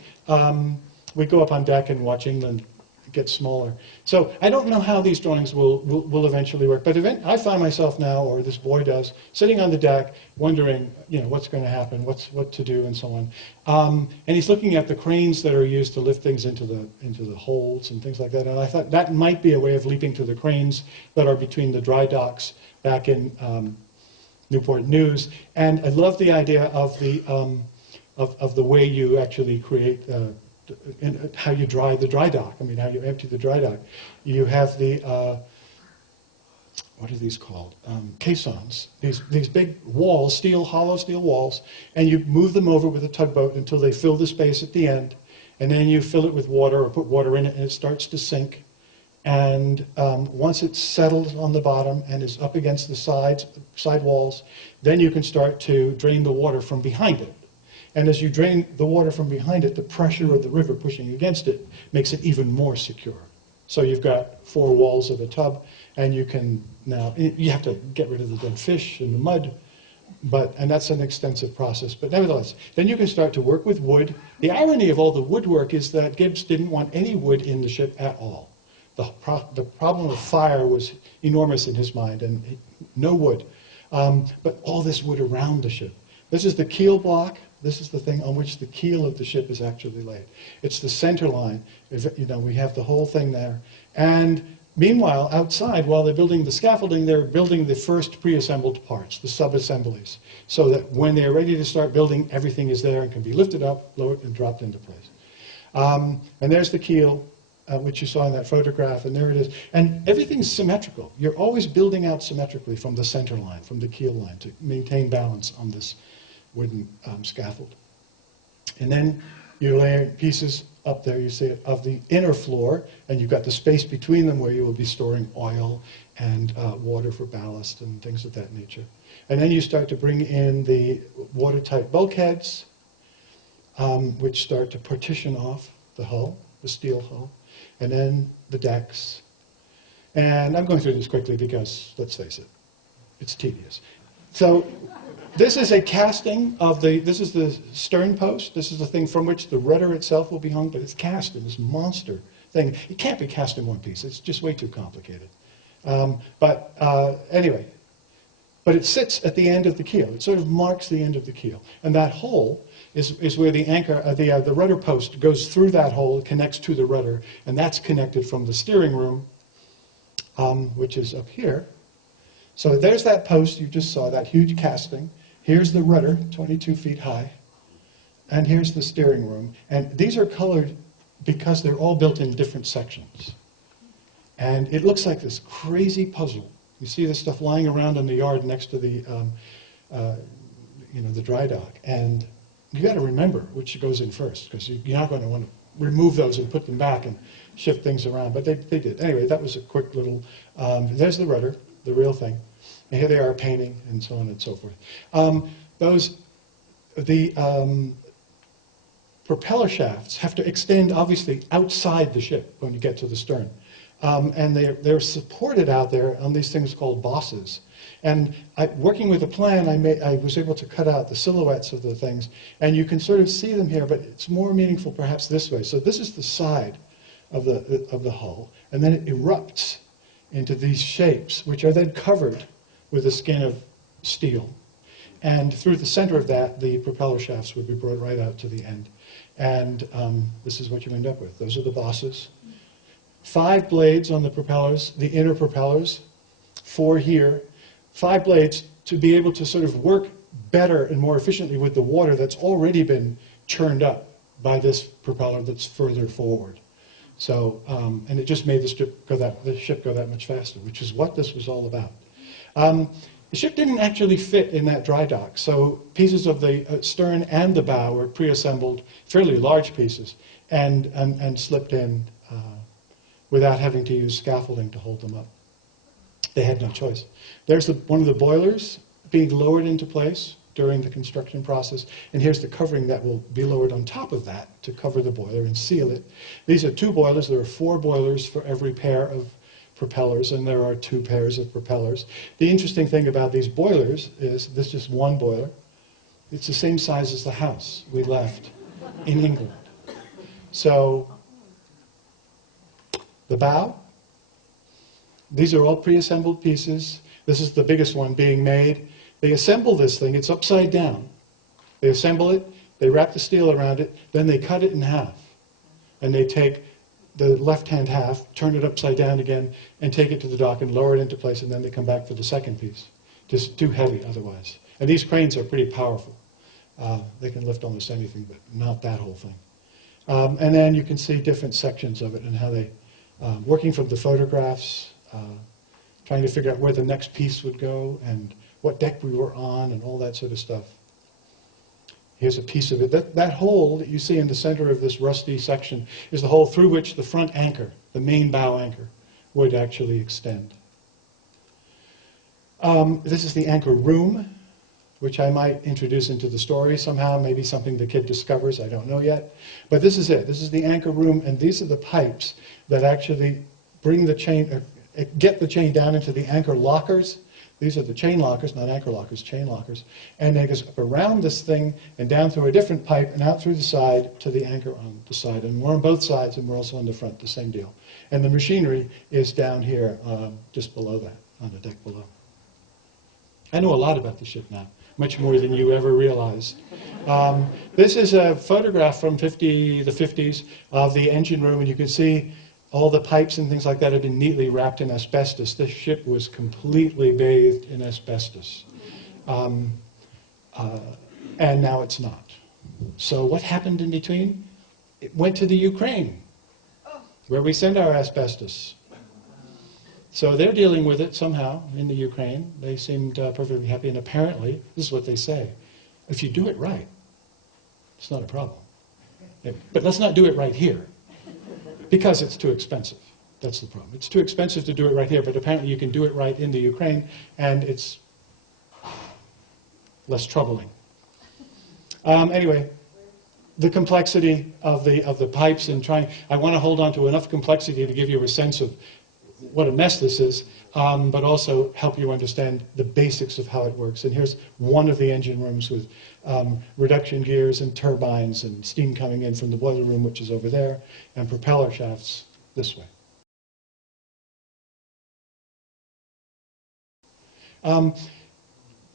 we go up on deck and watch England get smaller. So I don't know how these drawings will eventually work, but I find myself now, or this boy does, sitting on the deck wondering, what's going to happen, what to do, and so on. And he's looking at the cranes that are used to lift things into the holds and things like that. And I thought that might be a way of leaping to the cranes that are between the dry docks back in Newport News. And I love the idea of the way you actually create how you dry the dry dock. I mean, how you empty the dry dock. You have the, what are these called? Caissons. These big walls, hollow steel walls, and you move them over with a tugboat until they fill the space at the end, and then you fill it with water or put water in it, and it starts to sink. And once it's settled on the bottom and is up against the side walls, then you can start to drain the water from behind it. And as you drain the water from behind it, the pressure of the river pushing against it makes it even more secure. So you've got 4 walls of a tub, and you can now, you have to get rid of the dead fish and the mud, and that's an extensive process. But nevertheless, then you can start to work with wood. The irony of all the woodwork is that Gibbs didn't want any wood in the ship at all. The problem of fire was enormous in his mind, and no wood. But all this wood around the ship. This is the keel block. This is the thing on which the keel of the ship is actually laid. It's the center line. We have the whole thing there. And meanwhile, outside, while they're building the scaffolding, they're building the first pre-assembled parts, the sub-assemblies, so that when they're ready to start building, everything is there and can be lifted up, lowered, and dropped into place. And there's the keel, which you saw in that photograph, and there it is. And everything's symmetrical. You're always building out symmetrically from the center line, from the keel line, to maintain balance on this wooden scaffold. And then you lay pieces up there, you see, of the inner floor, and you've got the space between them where you will be storing oil and water for ballast and things of that nature. And then you start to bring in the watertight bulkheads, which start to partition off the hull, the steel hull, and then the decks. And I'm going through this quickly because, let's face it, it's tedious. So this is a casting of this is the stern post. This is the thing from which the rudder itself will be hung, but it's cast in this monster thing. It can't be cast in one piece. It's just way too complicated. Anyway, but it sits at the end of the keel. It sort of marks the end of the keel. And that hole is where the anchor, the rudder post goes through that hole, connects to the rudder, and that's connected from the steering room, which is up here. So there's that post you just saw, that huge casting. Here's the rudder, 22 feet high. And here's the steering room. And these are colored because they're all built in different sections. And it looks like this crazy puzzle. You see this stuff lying around in the yard next to the dry dock. And you got to remember which goes in first, because you're not going to want to remove those and put them back and shift things around. But they did. Anyway, that was a quick little, there's the rudder, the real thing. And here they are painting and so on and so forth. propeller shafts have to extend, obviously, outside the ship when you get to the stern. And they're supported out there on these things called bosses. And working with the plan, I was able to cut out the silhouettes of the things, and you can sort of see them here, but it's more meaningful perhaps this way. So this is the side of the hull, and then it erupts into these shapes, which are then covered with a skin of steel. And through the center of that, the propeller shafts would be brought right out to the end. And this is what you end up with. Those are the bosses. 5 blades on the propellers, the inner propellers, 4 here. 5 blades to be able to sort of work better and more efficiently with the water that's already been churned up by this propeller that's further forward. So, and it just made the ship go that much faster, which is what this was all about. The ship didn't actually fit in that dry dock, so pieces of the stern and the bow were pre-assembled, fairly large pieces, and slipped in without having to use scaffolding to hold them up. They had no choice. There's one of the boilers being lowered into place during the construction process, and here's the covering that will be lowered on top of that to cover the boiler and seal it. These are 2 boilers. There are 4 boilers for every pair of propellers, and there are 2 pairs of propellers. The interesting thing about these boilers is this is just one boiler. It's the same size as the house we left in England. So the bow, these are all pre-assembled pieces. This is the biggest one being made. They assemble this thing. It's upside down. They assemble it. They wrap the steel around it. Then they cut it in half. And they take the left-hand half, turn it upside down again, and take it to the dock and lower it into place, and then they come back for the second piece. Just too heavy otherwise. And these cranes are pretty powerful. They can lift almost anything, but not that whole thing. And then you can see different sections of it and how they, working from the photographs, trying to figure out where the next piece would go and what deck we were on and all that sort of stuff. Here's a piece of it. That hole that you see in the center of this rusty section is the hole through which the front anchor, the main bow anchor, would actually extend. This is the anchor room, which I might introduce into the story somehow, maybe something the kid discovers, I don't know yet. But this is it. This is the anchor room, and these are the pipes that actually bring the chain, get the chain down into the anchor lockers. These are the chain lockers, not anchor lockers, chain lockers. And it goes up around this thing and down through a different pipe and out through the side to the anchor on the side. And we're on both sides and we're also on the front, the same deal. And the machinery is down here, just below that, on the deck below. I know a lot about the ship now, much more than you ever realized. This is a photograph from the 50s of the engine room, and you can see all the pipes and things like that have been neatly wrapped in asbestos. This ship was completely bathed in asbestos. And now it's not. So what happened in between? It went to the Ukraine, where we send our asbestos. So they're dealing with it somehow in the Ukraine. They seemed perfectly happy, and apparently, this is what they say, if you do it right, it's not a problem. But let's not do it right here. Because it's too expensive. That's the problem. It's too expensive to do it right here, but apparently you can do it right in the Ukraine, and it's less troubling. Anyway, the complexity of the pipes and trying, I want to hold on to enough complexity to give you a sense of what a mess this is, but also help you understand the basics of how it works. And here's one of the engine rooms with reduction gears and turbines and steam coming in from the boiler room, which is over there, and propeller shafts this way.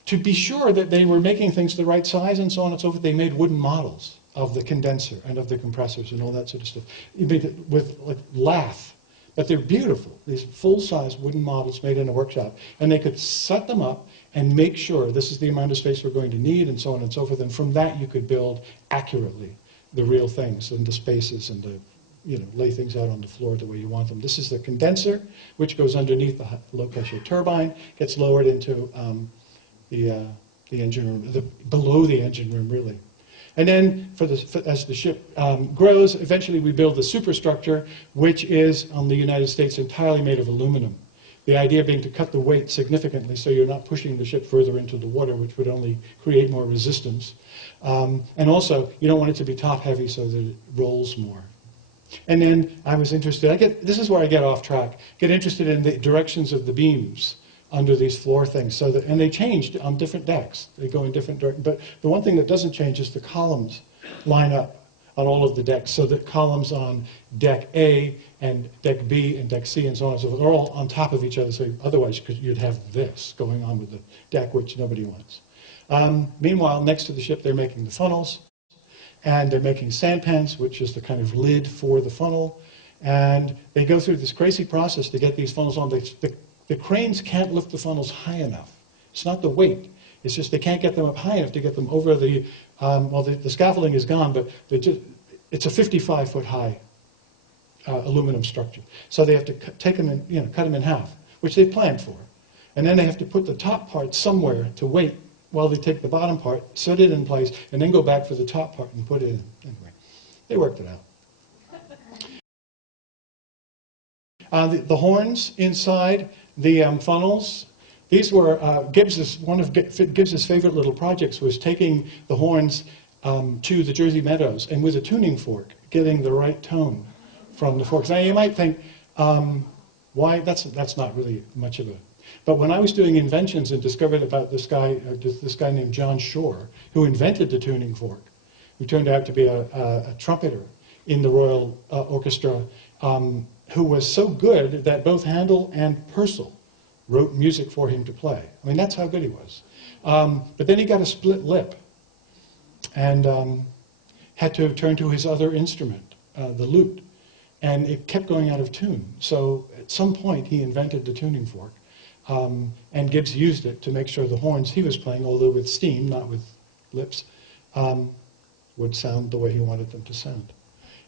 To be sure that they were making things the right size and so on and so forth, they made wooden models of the condenser and of the compressors and all that sort of stuff. You made it with like lath. But they're beautiful, these full-size wooden models made in a workshop. And they could set them up and make sure this is the amount of space we're going to need and so on and so forth. And from that you could build accurately the real things and the spaces and lay things out on the floor the way you want them. This is the condenser, which goes underneath the low-pressure turbine, gets lowered into the engine room, below the engine room, really. And then, as the ship grows, eventually we build the superstructure, which is, on the United States, entirely made of aluminum. The idea being to cut the weight significantly so you're not pushing the ship further into the water, which would only create more resistance. And also, you don't want it to be top heavy so that it rolls more. And then I was interested, this is where I get off track, get interested in the directions of the beams under these floor things. And they changed on different decks. They go in different directions. But the one thing that doesn't change is the columns line up on all of the decks, so that columns on deck A and deck B and deck C and so on and so forth are all on top of each other. So otherwise you'd have this going on with the deck, which nobody wants. Meanwhile, next to the ship, they're making the funnels. And they're making sandpans, which is the kind of lid for the funnel. And they go through this crazy process to get these funnels on. The cranes can't lift the funnels high enough. It's not the weight. It's just they can't get them up high enough to get them over the, the scaffolding is gone, but it's a 55-foot high aluminum structure. So they have to take them and cut them in half, which they planned for. And then they have to put the top part somewhere to wait while they take the bottom part, set it in place, and then go back for the top part and put it in. Anyway, they worked it out. The horns inside the funnels, these were one of Gibbs's favorite little projects was taking the horns to the Jersey Meadows and with a tuning fork, getting the right tone from the forks. Now you might think, why? That's not really much of a. But when I was doing inventions and discovered about this guy named John Shore, who invented the tuning fork, who turned out to be a trumpeter in the Royal Orchestra, who was so good that both Handel and Purcell wrote music for him to play. I mean, that's how good he was. But then he got a split lip and had to turn to his other instrument, the lute. And it kept going out of tune. So at some point, he invented the tuning fork. And Gibbs used it to make sure the horns he was playing, although with steam, not with lips, would sound the way he wanted them to sound.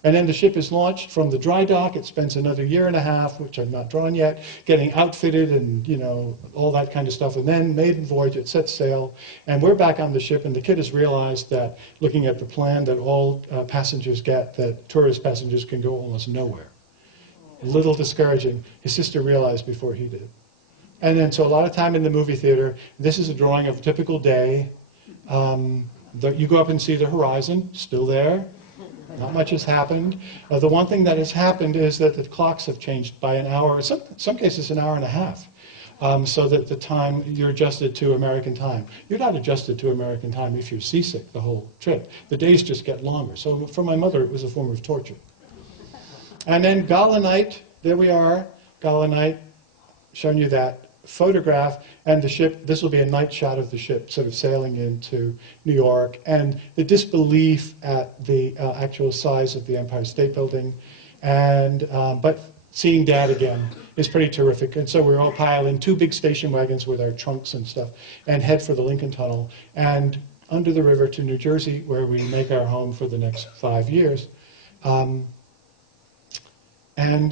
And then the ship is launched from the dry dock. It spends another year and a half, which I've not drawn yet, getting outfitted and, all that kind of stuff. And then maiden voyage, it sets sail. And we're back on the ship, and the kid has realized that, looking at the plan that all passengers get, that tourist passengers can go almost nowhere. A little discouraging. His sister realized before he did. And then, so a lot of time in the movie theater. This is a drawing of a typical day. You go up and see the horizon, still there. Not much has happened. The one thing that has happened is that the clocks have changed by an hour, in some cases an hour and a half, so that the time, you're adjusted to American time. You're not adjusted to American time if you're seasick the whole trip. The days just get longer. So for my mother, it was a form of torture. And then Gala Night, there we are, Gala Night, showing you that photograph, and the ship, this will be a night shot of the ship sort of sailing into New York, and the disbelief at the actual size of the Empire State Building, and but seeing Dad again is pretty terrific. And so we're all pile in 2 big station wagons with our trunks and stuff and head for the Lincoln Tunnel and under the river to New Jersey, where we make our home for the next 5 years. And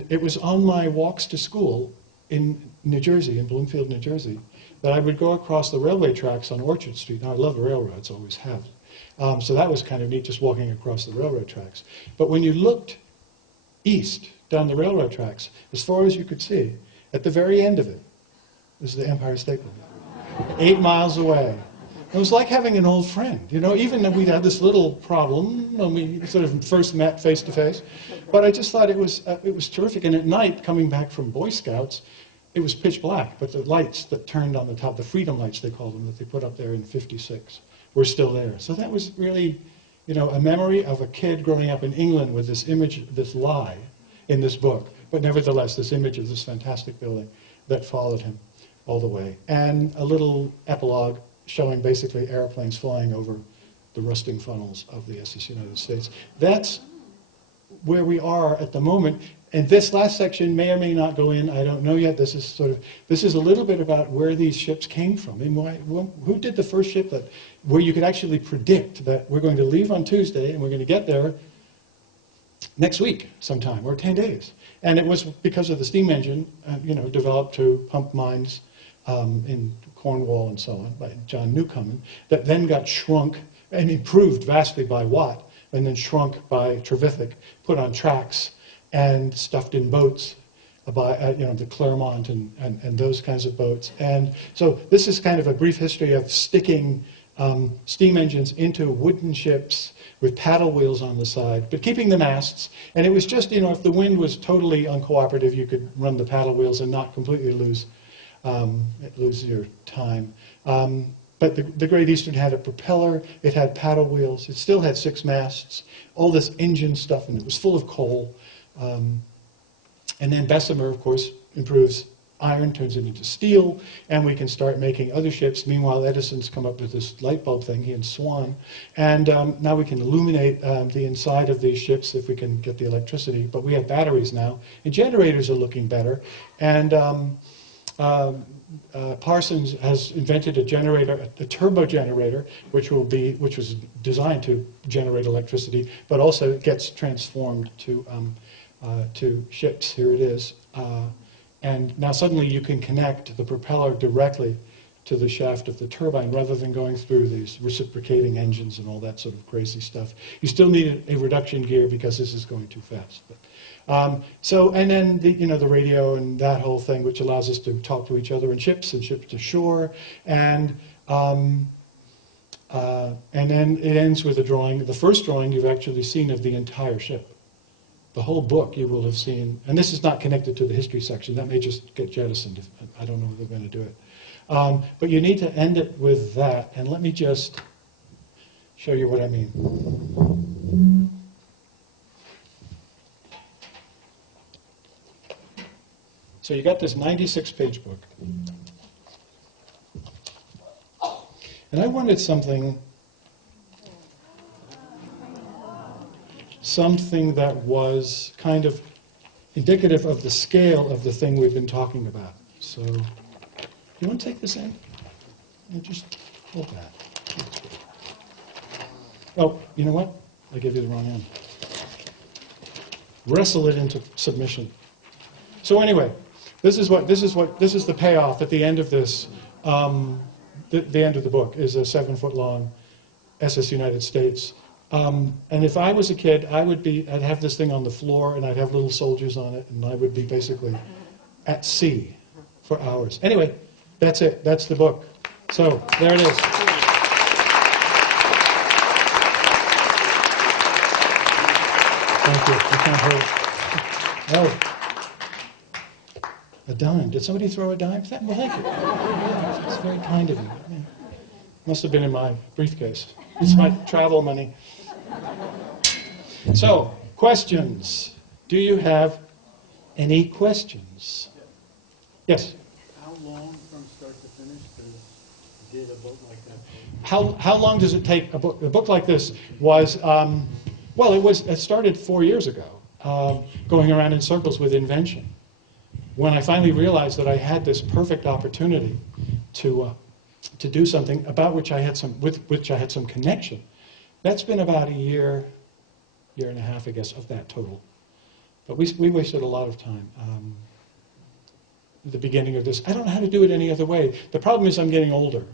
it was on my walks to school in New Jersey, in Bloomfield, New Jersey, that I would go across the railway tracks on Orchard Street. Now, I love railroads, always have. So that was kind of neat, just walking across the railroad tracks. But when you looked east, down the railroad tracks, as far as you could see, at the very end of it, was the Empire State Building, 8 miles away. It was like having an old friend, even though we'd had this little problem when we sort of first met face to face. But I just thought it was terrific. And at night, coming back from Boy Scouts, it was pitch black, but the lights that turned on the top, the freedom lights they called them, that they put up there in '56, were still there. So that was really, a memory of a kid growing up in England with this image, this lie in this book, but nevertheless, this image of this fantastic building that followed him all the way. And a little epilogue showing basically airplanes flying over the rusting funnels of the SS United States. That's where we are at the moment. And this last section may or may not go in, I don't know yet. This is a little bit about where these ships came from. And who did the first ship where you could actually predict that we're going to leave on Tuesday and we're going to get there next week sometime, or 10 days. And it was because of the steam engine, developed to pump mines in Cornwall and so on by John Newcomen, that then got shrunk and improved vastly by Watt, and then shrunk by Trevithick, put on tracks and stuffed in boats the Clermont and those kinds of boats. And so this is kind of a brief history of sticking steam engines into wooden ships with paddle wheels on the side, but keeping the masts. And it was just, if the wind was totally uncooperative, you could run the paddle wheels and not completely lose your time. But the Great Eastern had a propeller, it had paddle wheels, it still had 6 masts, all this engine stuff, and it was full of coal. And then Bessemer, of course, improves iron, turns it into steel, and we can start making other ships. Meanwhile, Edison's come up with this light bulb thing, he and Swan. And now we can illuminate the inside of these ships if we can get the electricity. But we have batteries now, and generators are looking better. And Parsons has invented a generator, a turbo generator, which was designed to generate electricity, but also it gets transformed to ships. Here it is. And now suddenly you can connect the propeller directly to the shaft of the turbine rather than going through these reciprocating engines and all that sort of crazy stuff. You still need a reduction gear because this is going too fast. But, and then the radio and that whole thing, which allows us to talk to each other in ships and ships to shore. And then it ends with a drawing, the first drawing you've actually seen of the entire ship. The whole book you will have seen, and this is not connected to the history section, that may just get jettisoned. I don't know if they're going to do it. But you need to end it with that, and let me just show you what I mean. So you got this 96-page book. And I wanted something that was kind of indicative of the scale of the thing we've been talking about. So, you want to take this in? And just hold that. Oh, you know what? I gave you the wrong end. Wrestle it into submission. So anyway, this is the payoff at the end of this. The end of the book is a 7-foot-long SS United States. And if I was a kid, I'd have this thing on the floor, and I'd have little soldiers on it, and I would be basically at sea for hours. Anyway, that's it. That's the book. So there it is. Thank you. You can't hold it. Oh, a dime. Did somebody throw a dime? Well, thank you. It's very kind of you. Yeah. Must have been in my briefcase. It's my travel money. So, questions. Do you have any questions? Yes? How long from start to finish did a book like that take? How long does it take? A book like this was, it started 4 years ago, going around in circles with invention. When I finally realized that I had this perfect opportunity to do something about which I had some connection. That's been about a year and a half, I guess, of that total. But we wasted a lot of time. At the beginning of this, I don't know how to do it any other way. The problem is I'm getting older.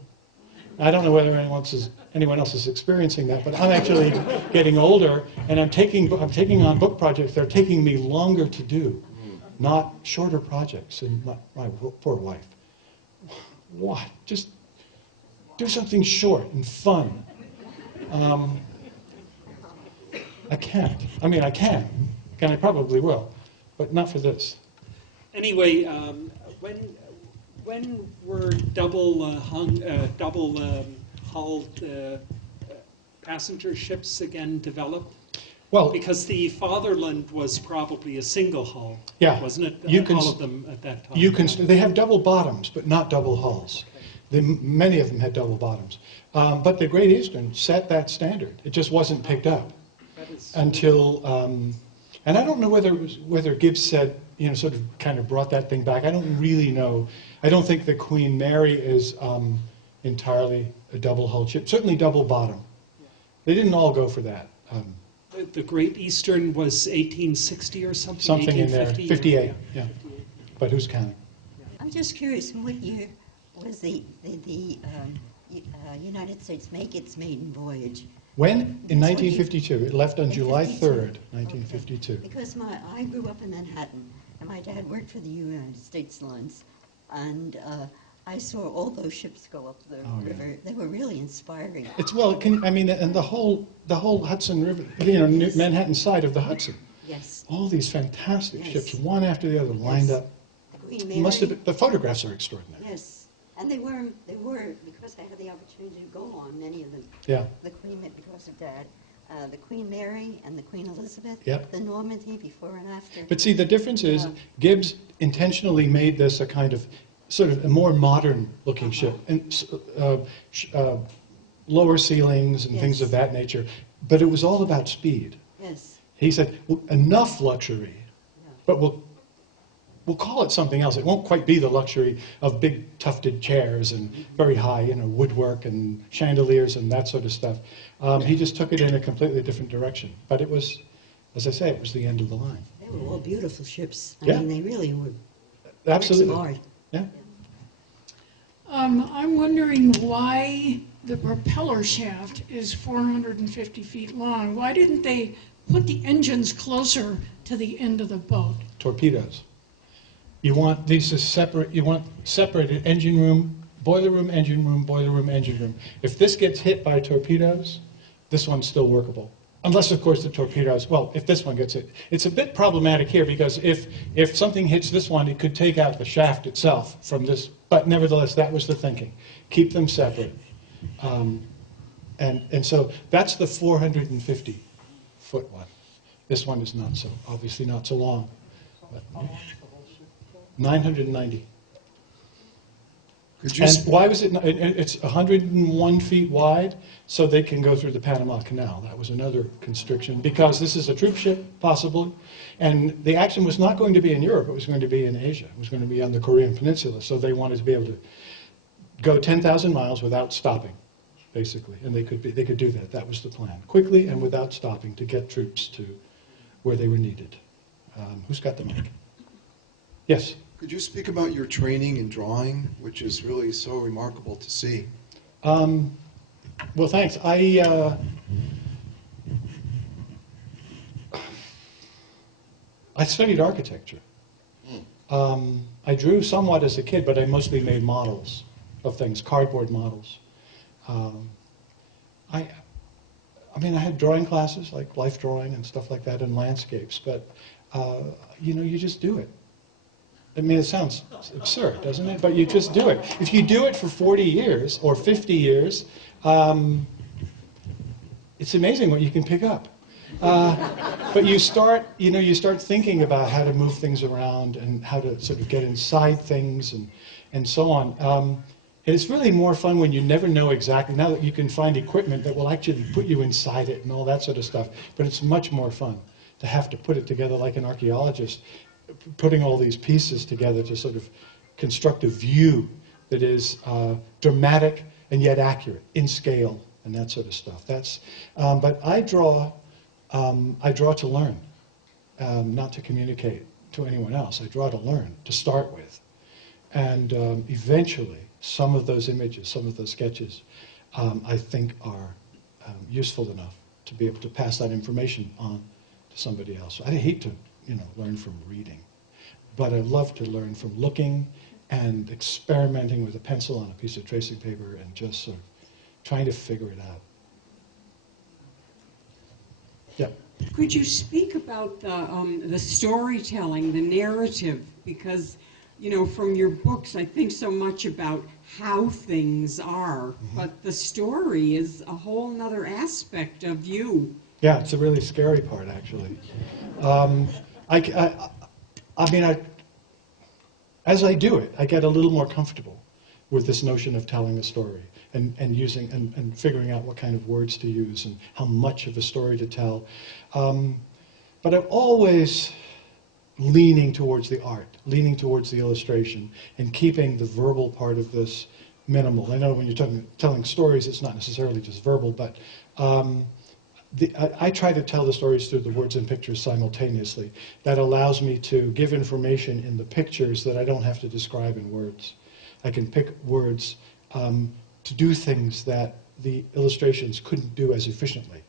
I don't know whether anyone else is experiencing that, but I'm actually getting older, and I'm taking on book projects that are taking me longer to do, not shorter projects. And my poor wife, what? Just do something short and fun. I can't. I mean, I can, and I probably will, but not for this. Anyway, when were double hulled passenger ships again developed? Well, because the Fatherland was probably a single hull, yeah, wasn't it? All of them at that time. They have double bottoms, but not double hulls. Many of them had double bottoms. But the Great Eastern set that standard. It just wasn't picked up until, and I don't know whether Gibbs said, sort of kind of brought that thing back. I don't really know. I don't think the Queen Mary is entirely a double hull ship. Certainly double bottom. They didn't all go for that. The Great Eastern was 1860 or something? Something in there. 58, yeah. But who's counting? I'm just curious, in what year was the United States make its maiden voyage? When? In 1952. It left on July 3rd, 1952. Because I grew up in Manhattan, and my dad worked for the United States lines, and I saw all those ships go up the Oh, yeah. river. They were really inspiring. It's, well, I mean, and the whole Hudson River, Manhattan side of the Hudson. Yes. All these fantastic Yes. ships, one after the other, lined Yes. up. The Queen It Mary. must have been, the photographs are extraordinary. Yes, and they were, because I had the opportunity to go on many of them. Yeah. The Queen, because of Dad, the Queen Mary and the Queen Elizabeth. Yep. The Normandy before and after. But see, the difference is Yeah. Gibbs intentionally made this a kind of, sort of a more modern looking ship, and lower ceilings and things Yes. of that nature. But it was all about speed. Yes. He said, well, enough luxury, Yeah. but we'll call it something else. It won't quite be the luxury of big tufted chairs and very high, woodwork and chandeliers and that sort of stuff. He just took it in a completely different direction. But it was, as I say, it was the end of the line. They were all beautiful ships. I Yeah. mean, they really were. Absolutely. Works of art. Yeah. I'm wondering why the propeller shaft is 450 feet long. Why didn't they put the engines closer to the end of the boat? Torpedoes. You want these as separate. You want separated engine room, boiler room, engine room, boiler room, engine room. If this gets hit by torpedoes, this one's still workable. Unless, of course, the torpedoes, well, if this one gets hit. It's a bit problematic here because if something hits this one, it could take out the shaft itself from this. But nevertheless, that was the thinking. Keep them separate. And so that's the 450-foot one. This one is not so, obviously not so long. But 990. Could you And why was it, it's 101 feet wide, so they can go through the Panama Canal. That was another constriction, because this is a troop ship, possibly, and the action was not going to be in Europe, it was going to be in Asia. It was going to be on the Korean Peninsula, so they wanted to be able to go 10,000 miles without stopping, basically, and they could do that. That was the plan, quickly and without stopping, to get troops to where they were needed. Who's got the mic? Yes? Could you speak about your training in drawing, which is really so remarkable to see? Well, thanks. I studied architecture. I drew somewhat as a kid, but I mostly made models of things, cardboard models. I mean, I had drawing classes, like life drawing and stuff like that, and landscapes, but, you just do it. I mean, it sounds absurd, doesn't it? But you just do it. If you do it for 40 years or 50 years, it's amazing what you can pick up. But you start thinking about how to move things around and how to sort of get inside things and so on. And it's really more fun when you never know exactly, now that you can find equipment that will actually put you inside it and all that sort of stuff. But it's much more fun to have to put it together like an archaeologist, putting all these pieces together to sort of construct a view that is dramatic and yet accurate in scale and that sort of stuff. But I draw to learn, not to communicate to anyone else. I draw to learn, to start with. And eventually, some of those images, some of those sketches, I think are useful enough to be able to pass that information on to somebody else. I hate to learn from reading. But I love to learn from looking and experimenting with a pencil on a piece of tracing paper and just sort of trying to figure it out. Yeah. Could you speak about the storytelling, the narrative? Because, from your books, I think so much about how things are, but the story is a whole nother aspect of you. Yeah, it's a really scary part, actually. As I do it, I get a little more comfortable with this notion of telling a story and using and figuring out what kind of words to use and how much of a story to tell. But I'm always leaning towards the art, leaning towards the illustration, and keeping the verbal part of this minimal. I know when you're telling stories, it's not necessarily just verbal, but I try to tell the stories through the words and pictures simultaneously. That allows me to give information in the pictures that I don't have to describe in words. I can pick words to do things that the illustrations couldn't do as efficiently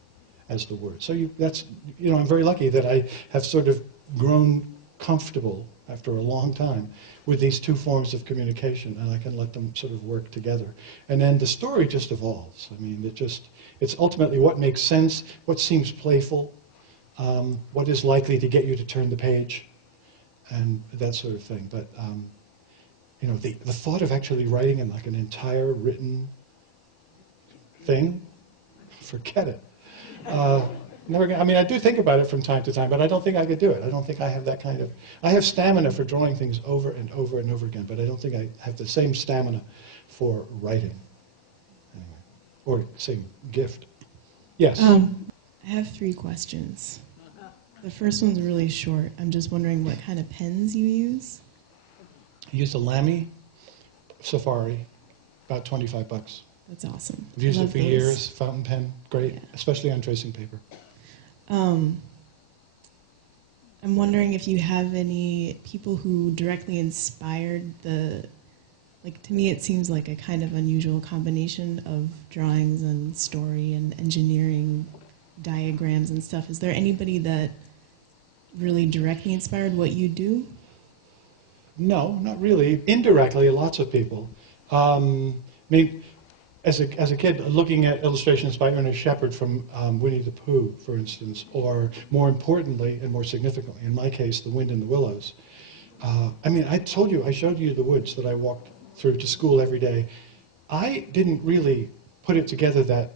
as the words. So I'm very lucky that I have sort of grown comfortable after a long time with these two forms of communication, and I can let them sort of work together. And then the story just evolves. I mean, it's ultimately what makes sense, what seems playful, what is likely to get you to turn the page, and that sort of thing. But you know, the thought of actually writing in like an entire written thing, forget it. Never, I mean, I do think about it from time to time, but I don't think I could do it. I don't think I have that kind of... I have stamina for drawing things over and over and over again, but I don't think I have the same stamina for writing. Anyway, or same gift. Yes? I have 3 questions. The first one's really short. I'm just wondering what kind of pens you use. I use a Lamy Safari, about $25. That's awesome. I've used I it love for those. years, fountain pen, great, Yeah. especially on tracing paper. I'm wondering if you have any people who directly inspired like to me it seems like a kind of unusual combination of drawings and story and engineering diagrams and stuff. Is there anybody that really directly inspired what you do? No, not really. Indirectly, lots of people. I mean, as a kid, looking at illustrations by Ernest Shepard from Winnie the Pooh, for instance, or more importantly and more significantly, in my case, The Wind in the Willows. I mean, I showed you the woods that I walked through to school every day. I didn't really put it together that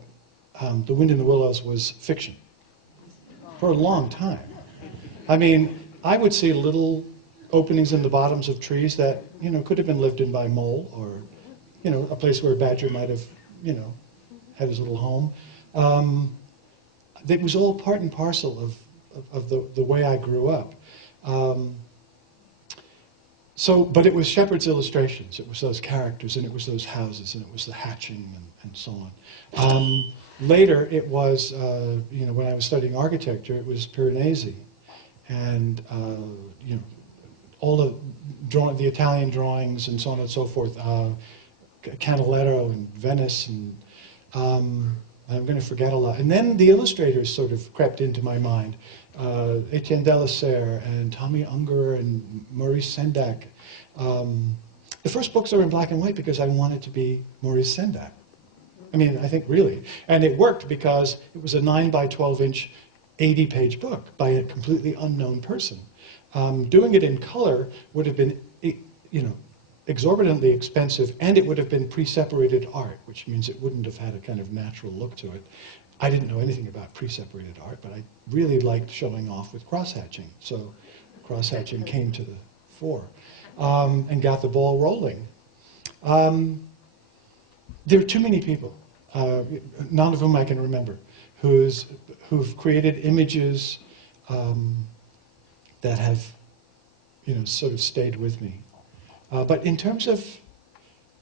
The Wind in the Willows was fiction for a long time. I mean, I would see little openings in the bottoms of trees that, you know, could have been lived in by mole, or, you know, a place where a badger might have, you know, had his little home. It was all part and parcel of the way I grew up. But it was Shepard's illustrations. It was those characters, and it was those houses, and it was the hatching, and so on. Later, it was, you know, when I was studying architecture, it was Piranesi, and, you know, all the Italian drawings and so on and so forth, Canaletto and Venice, and I'm going to forget a lot. And then the illustrators sort of crept into my mind. Etienne Delasserre and Tommy Unger and Maurice Sendak. The first books are in black and white because I wanted to be Maurice Sendak. I mean, I think really. And it worked because it was a 9 by 12 inch, 80-page book by a completely unknown person. Doing it in color would have been, you know, exorbitantly expensive, and it would have been pre-separated art, which means it wouldn't have had a kind of natural look to it. I didn't know anything about pre-separated art, but I really liked showing off with cross-hatching. So cross-hatching came to the fore and got the ball rolling. There are too many people, none of whom I can remember, who've created images that have, you know, sort of stayed with me. But in terms of,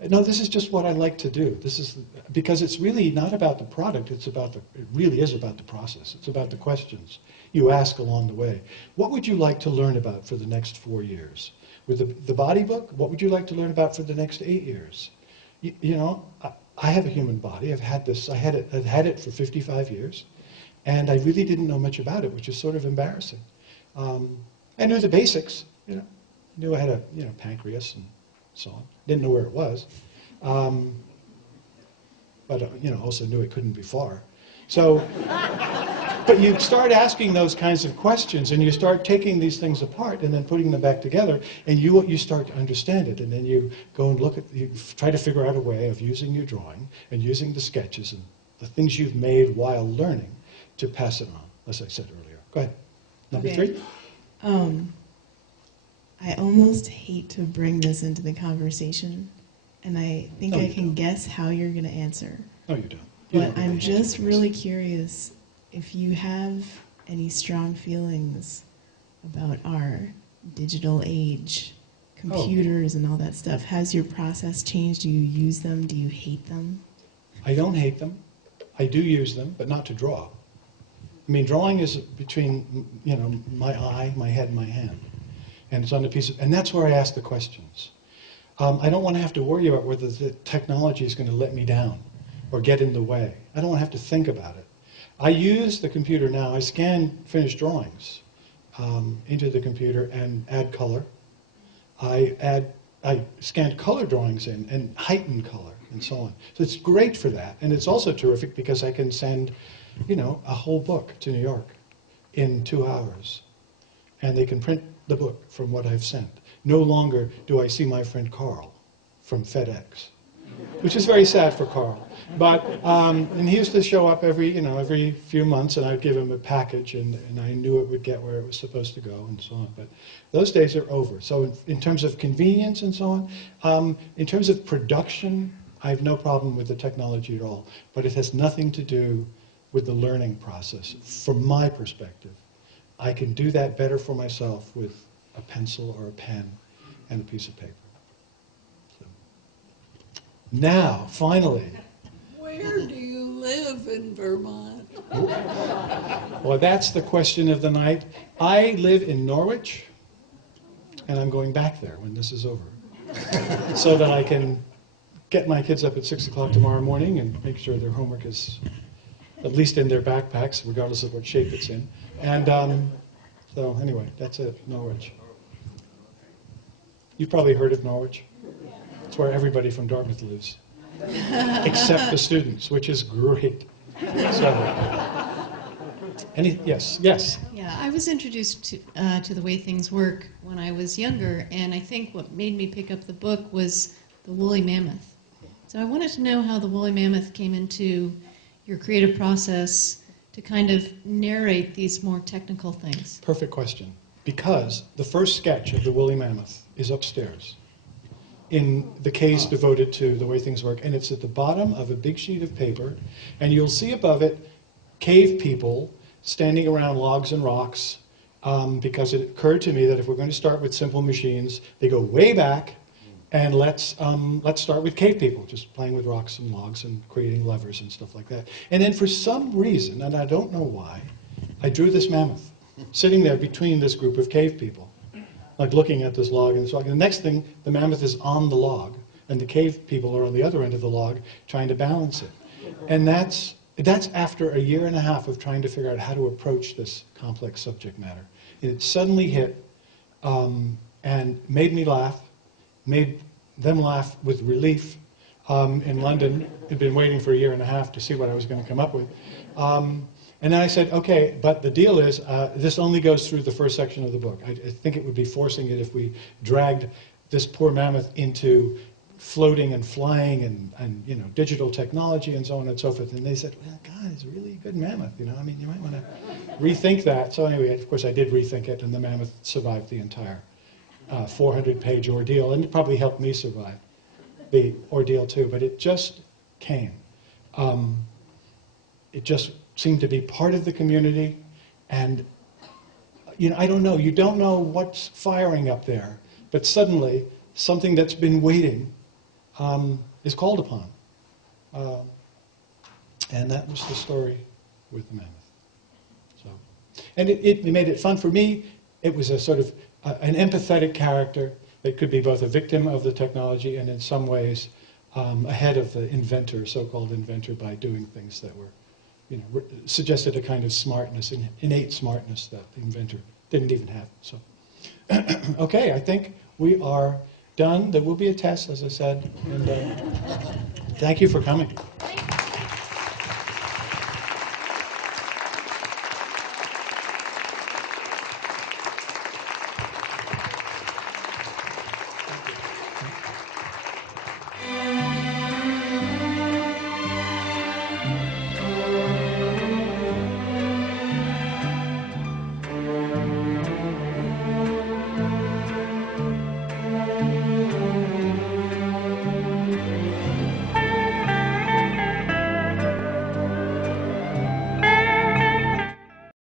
no, this is just what I like to do. This is because it's really not about the product. It really is about the process. It's about the questions you ask along the way. What would you like to learn about for the next 4 years? With the body book, what would you like to learn about for the next 8 years? You know, I have a human body. I've had this. I've had it for 55 years, and I really didn't know much about it, which is sort of embarrassing. I knew the basics, you know. Knew I had a, you know, pancreas and so on. Didn't know where it was, but you know, also knew it couldn't be far. So, but you start asking those kinds of questions, and you start taking these things apart and then putting them back together, and you start to understand it, and then you go and you try to figure out a way of using your drawing and using the sketches and the things you've made while learning to pass it on, as I said earlier. Go ahead. Number 3. I almost hate to bring this into the conversation, and I think I can guess how you're going to answer. No, you don't. But I'm just really curious if you have any strong feelings about our digital age, computers and all that stuff. Has your process changed? Do you use them? Do you hate them? I don't hate them. I do use them, but not to draw. I mean, drawing is between, you know, my eye, my head, and my hand. And it's on a piece of, and that's where I ask the questions. I don't want to have to worry about whether the technology is going to let me down or get in the way. I don't want to have to think about it. I use the computer now. I scan finished drawings into the computer and add color I scan color drawings in and heighten color and so on. So it's great for that. And it's also terrific because I can send, a whole book to New York in 2 hours. And they can print the book from what I've sent. No longer do I see my friend Carl from FedEx, which is very sad for Carl. But, and he used to show up every few months, and I'd give him a package, and I knew it would get where it was supposed to go, and so on. But those days are over. So in terms of convenience and so on, in terms of production, I have no problem with the technology at all. But it has nothing to do with the learning process, from my perspective. I can do that better for myself with a pencil or a pen and a piece of paper. So. Now, finally. Where do you live in Vermont? Well, that's the question of the night. I live in Norwich, and I'm going back there when this is over, so that I can get my kids up at 6 o'clock tomorrow morning and make sure their homework is at least in their backpacks, regardless of what shape it's in. And so anyway, that's it, Norwich. You've probably heard of Norwich. It's where everybody from Dartmouth lives, except the students, which is great. So, yes. Yeah, I was introduced to the way things work when I was younger, and I think what made me pick up the book was the woolly mammoth. So I wanted to know how the woolly mammoth came into your creative process to kind of narrate these more technical things. Perfect question. Because the first sketch of the woolly mammoth is upstairs in the case devoted to the way things work, and it's at the bottom of a big sheet of paper, and you'll see above it cave people standing around logs and rocks, because it occurred to me that if we're going to start with simple machines, they go way back, and let's start with cave people, just playing with rocks and logs and creating levers and stuff like that. And then for some reason, and I don't know why, I drew this mammoth sitting there between this group of cave people, like looking at this log and this log. And the next thing, the mammoth is on the log, and the cave people are on the other end of the log trying to balance it. And that's after a year and a half of trying to figure out how to approach this complex subject matter. And it suddenly hit and made me laugh, made them laugh with relief. In London, I'd been waiting for a year and a half to see what I was going to come up with. And then I said, okay, but the deal is, this only goes through the first section of the book. I think it would be forcing it if we dragged this poor mammoth into floating and flying and digital technology and so on and so forth. And they said, well, God, it's a really good mammoth, I mean, you might want to rethink that. So anyway, of course, I did rethink it, and the mammoth survived the entire 400-page ordeal, and it probably helped me survive the ordeal too, but it just came. It just seemed to be part of the community, and I don't know, you don't know what's firing up there, but suddenly something that's been waiting is called upon. And that was the story with the mammoth. So, and it made it fun for me. It was a sort of an empathetic character that could be both a victim of the technology and in some ways ahead of the inventor, so-called inventor, by doing things that were, suggested a kind of smartness, innate smartness that the inventor didn't even have. So, okay, I think we are done. There will be a test, as I said, and thank you for coming.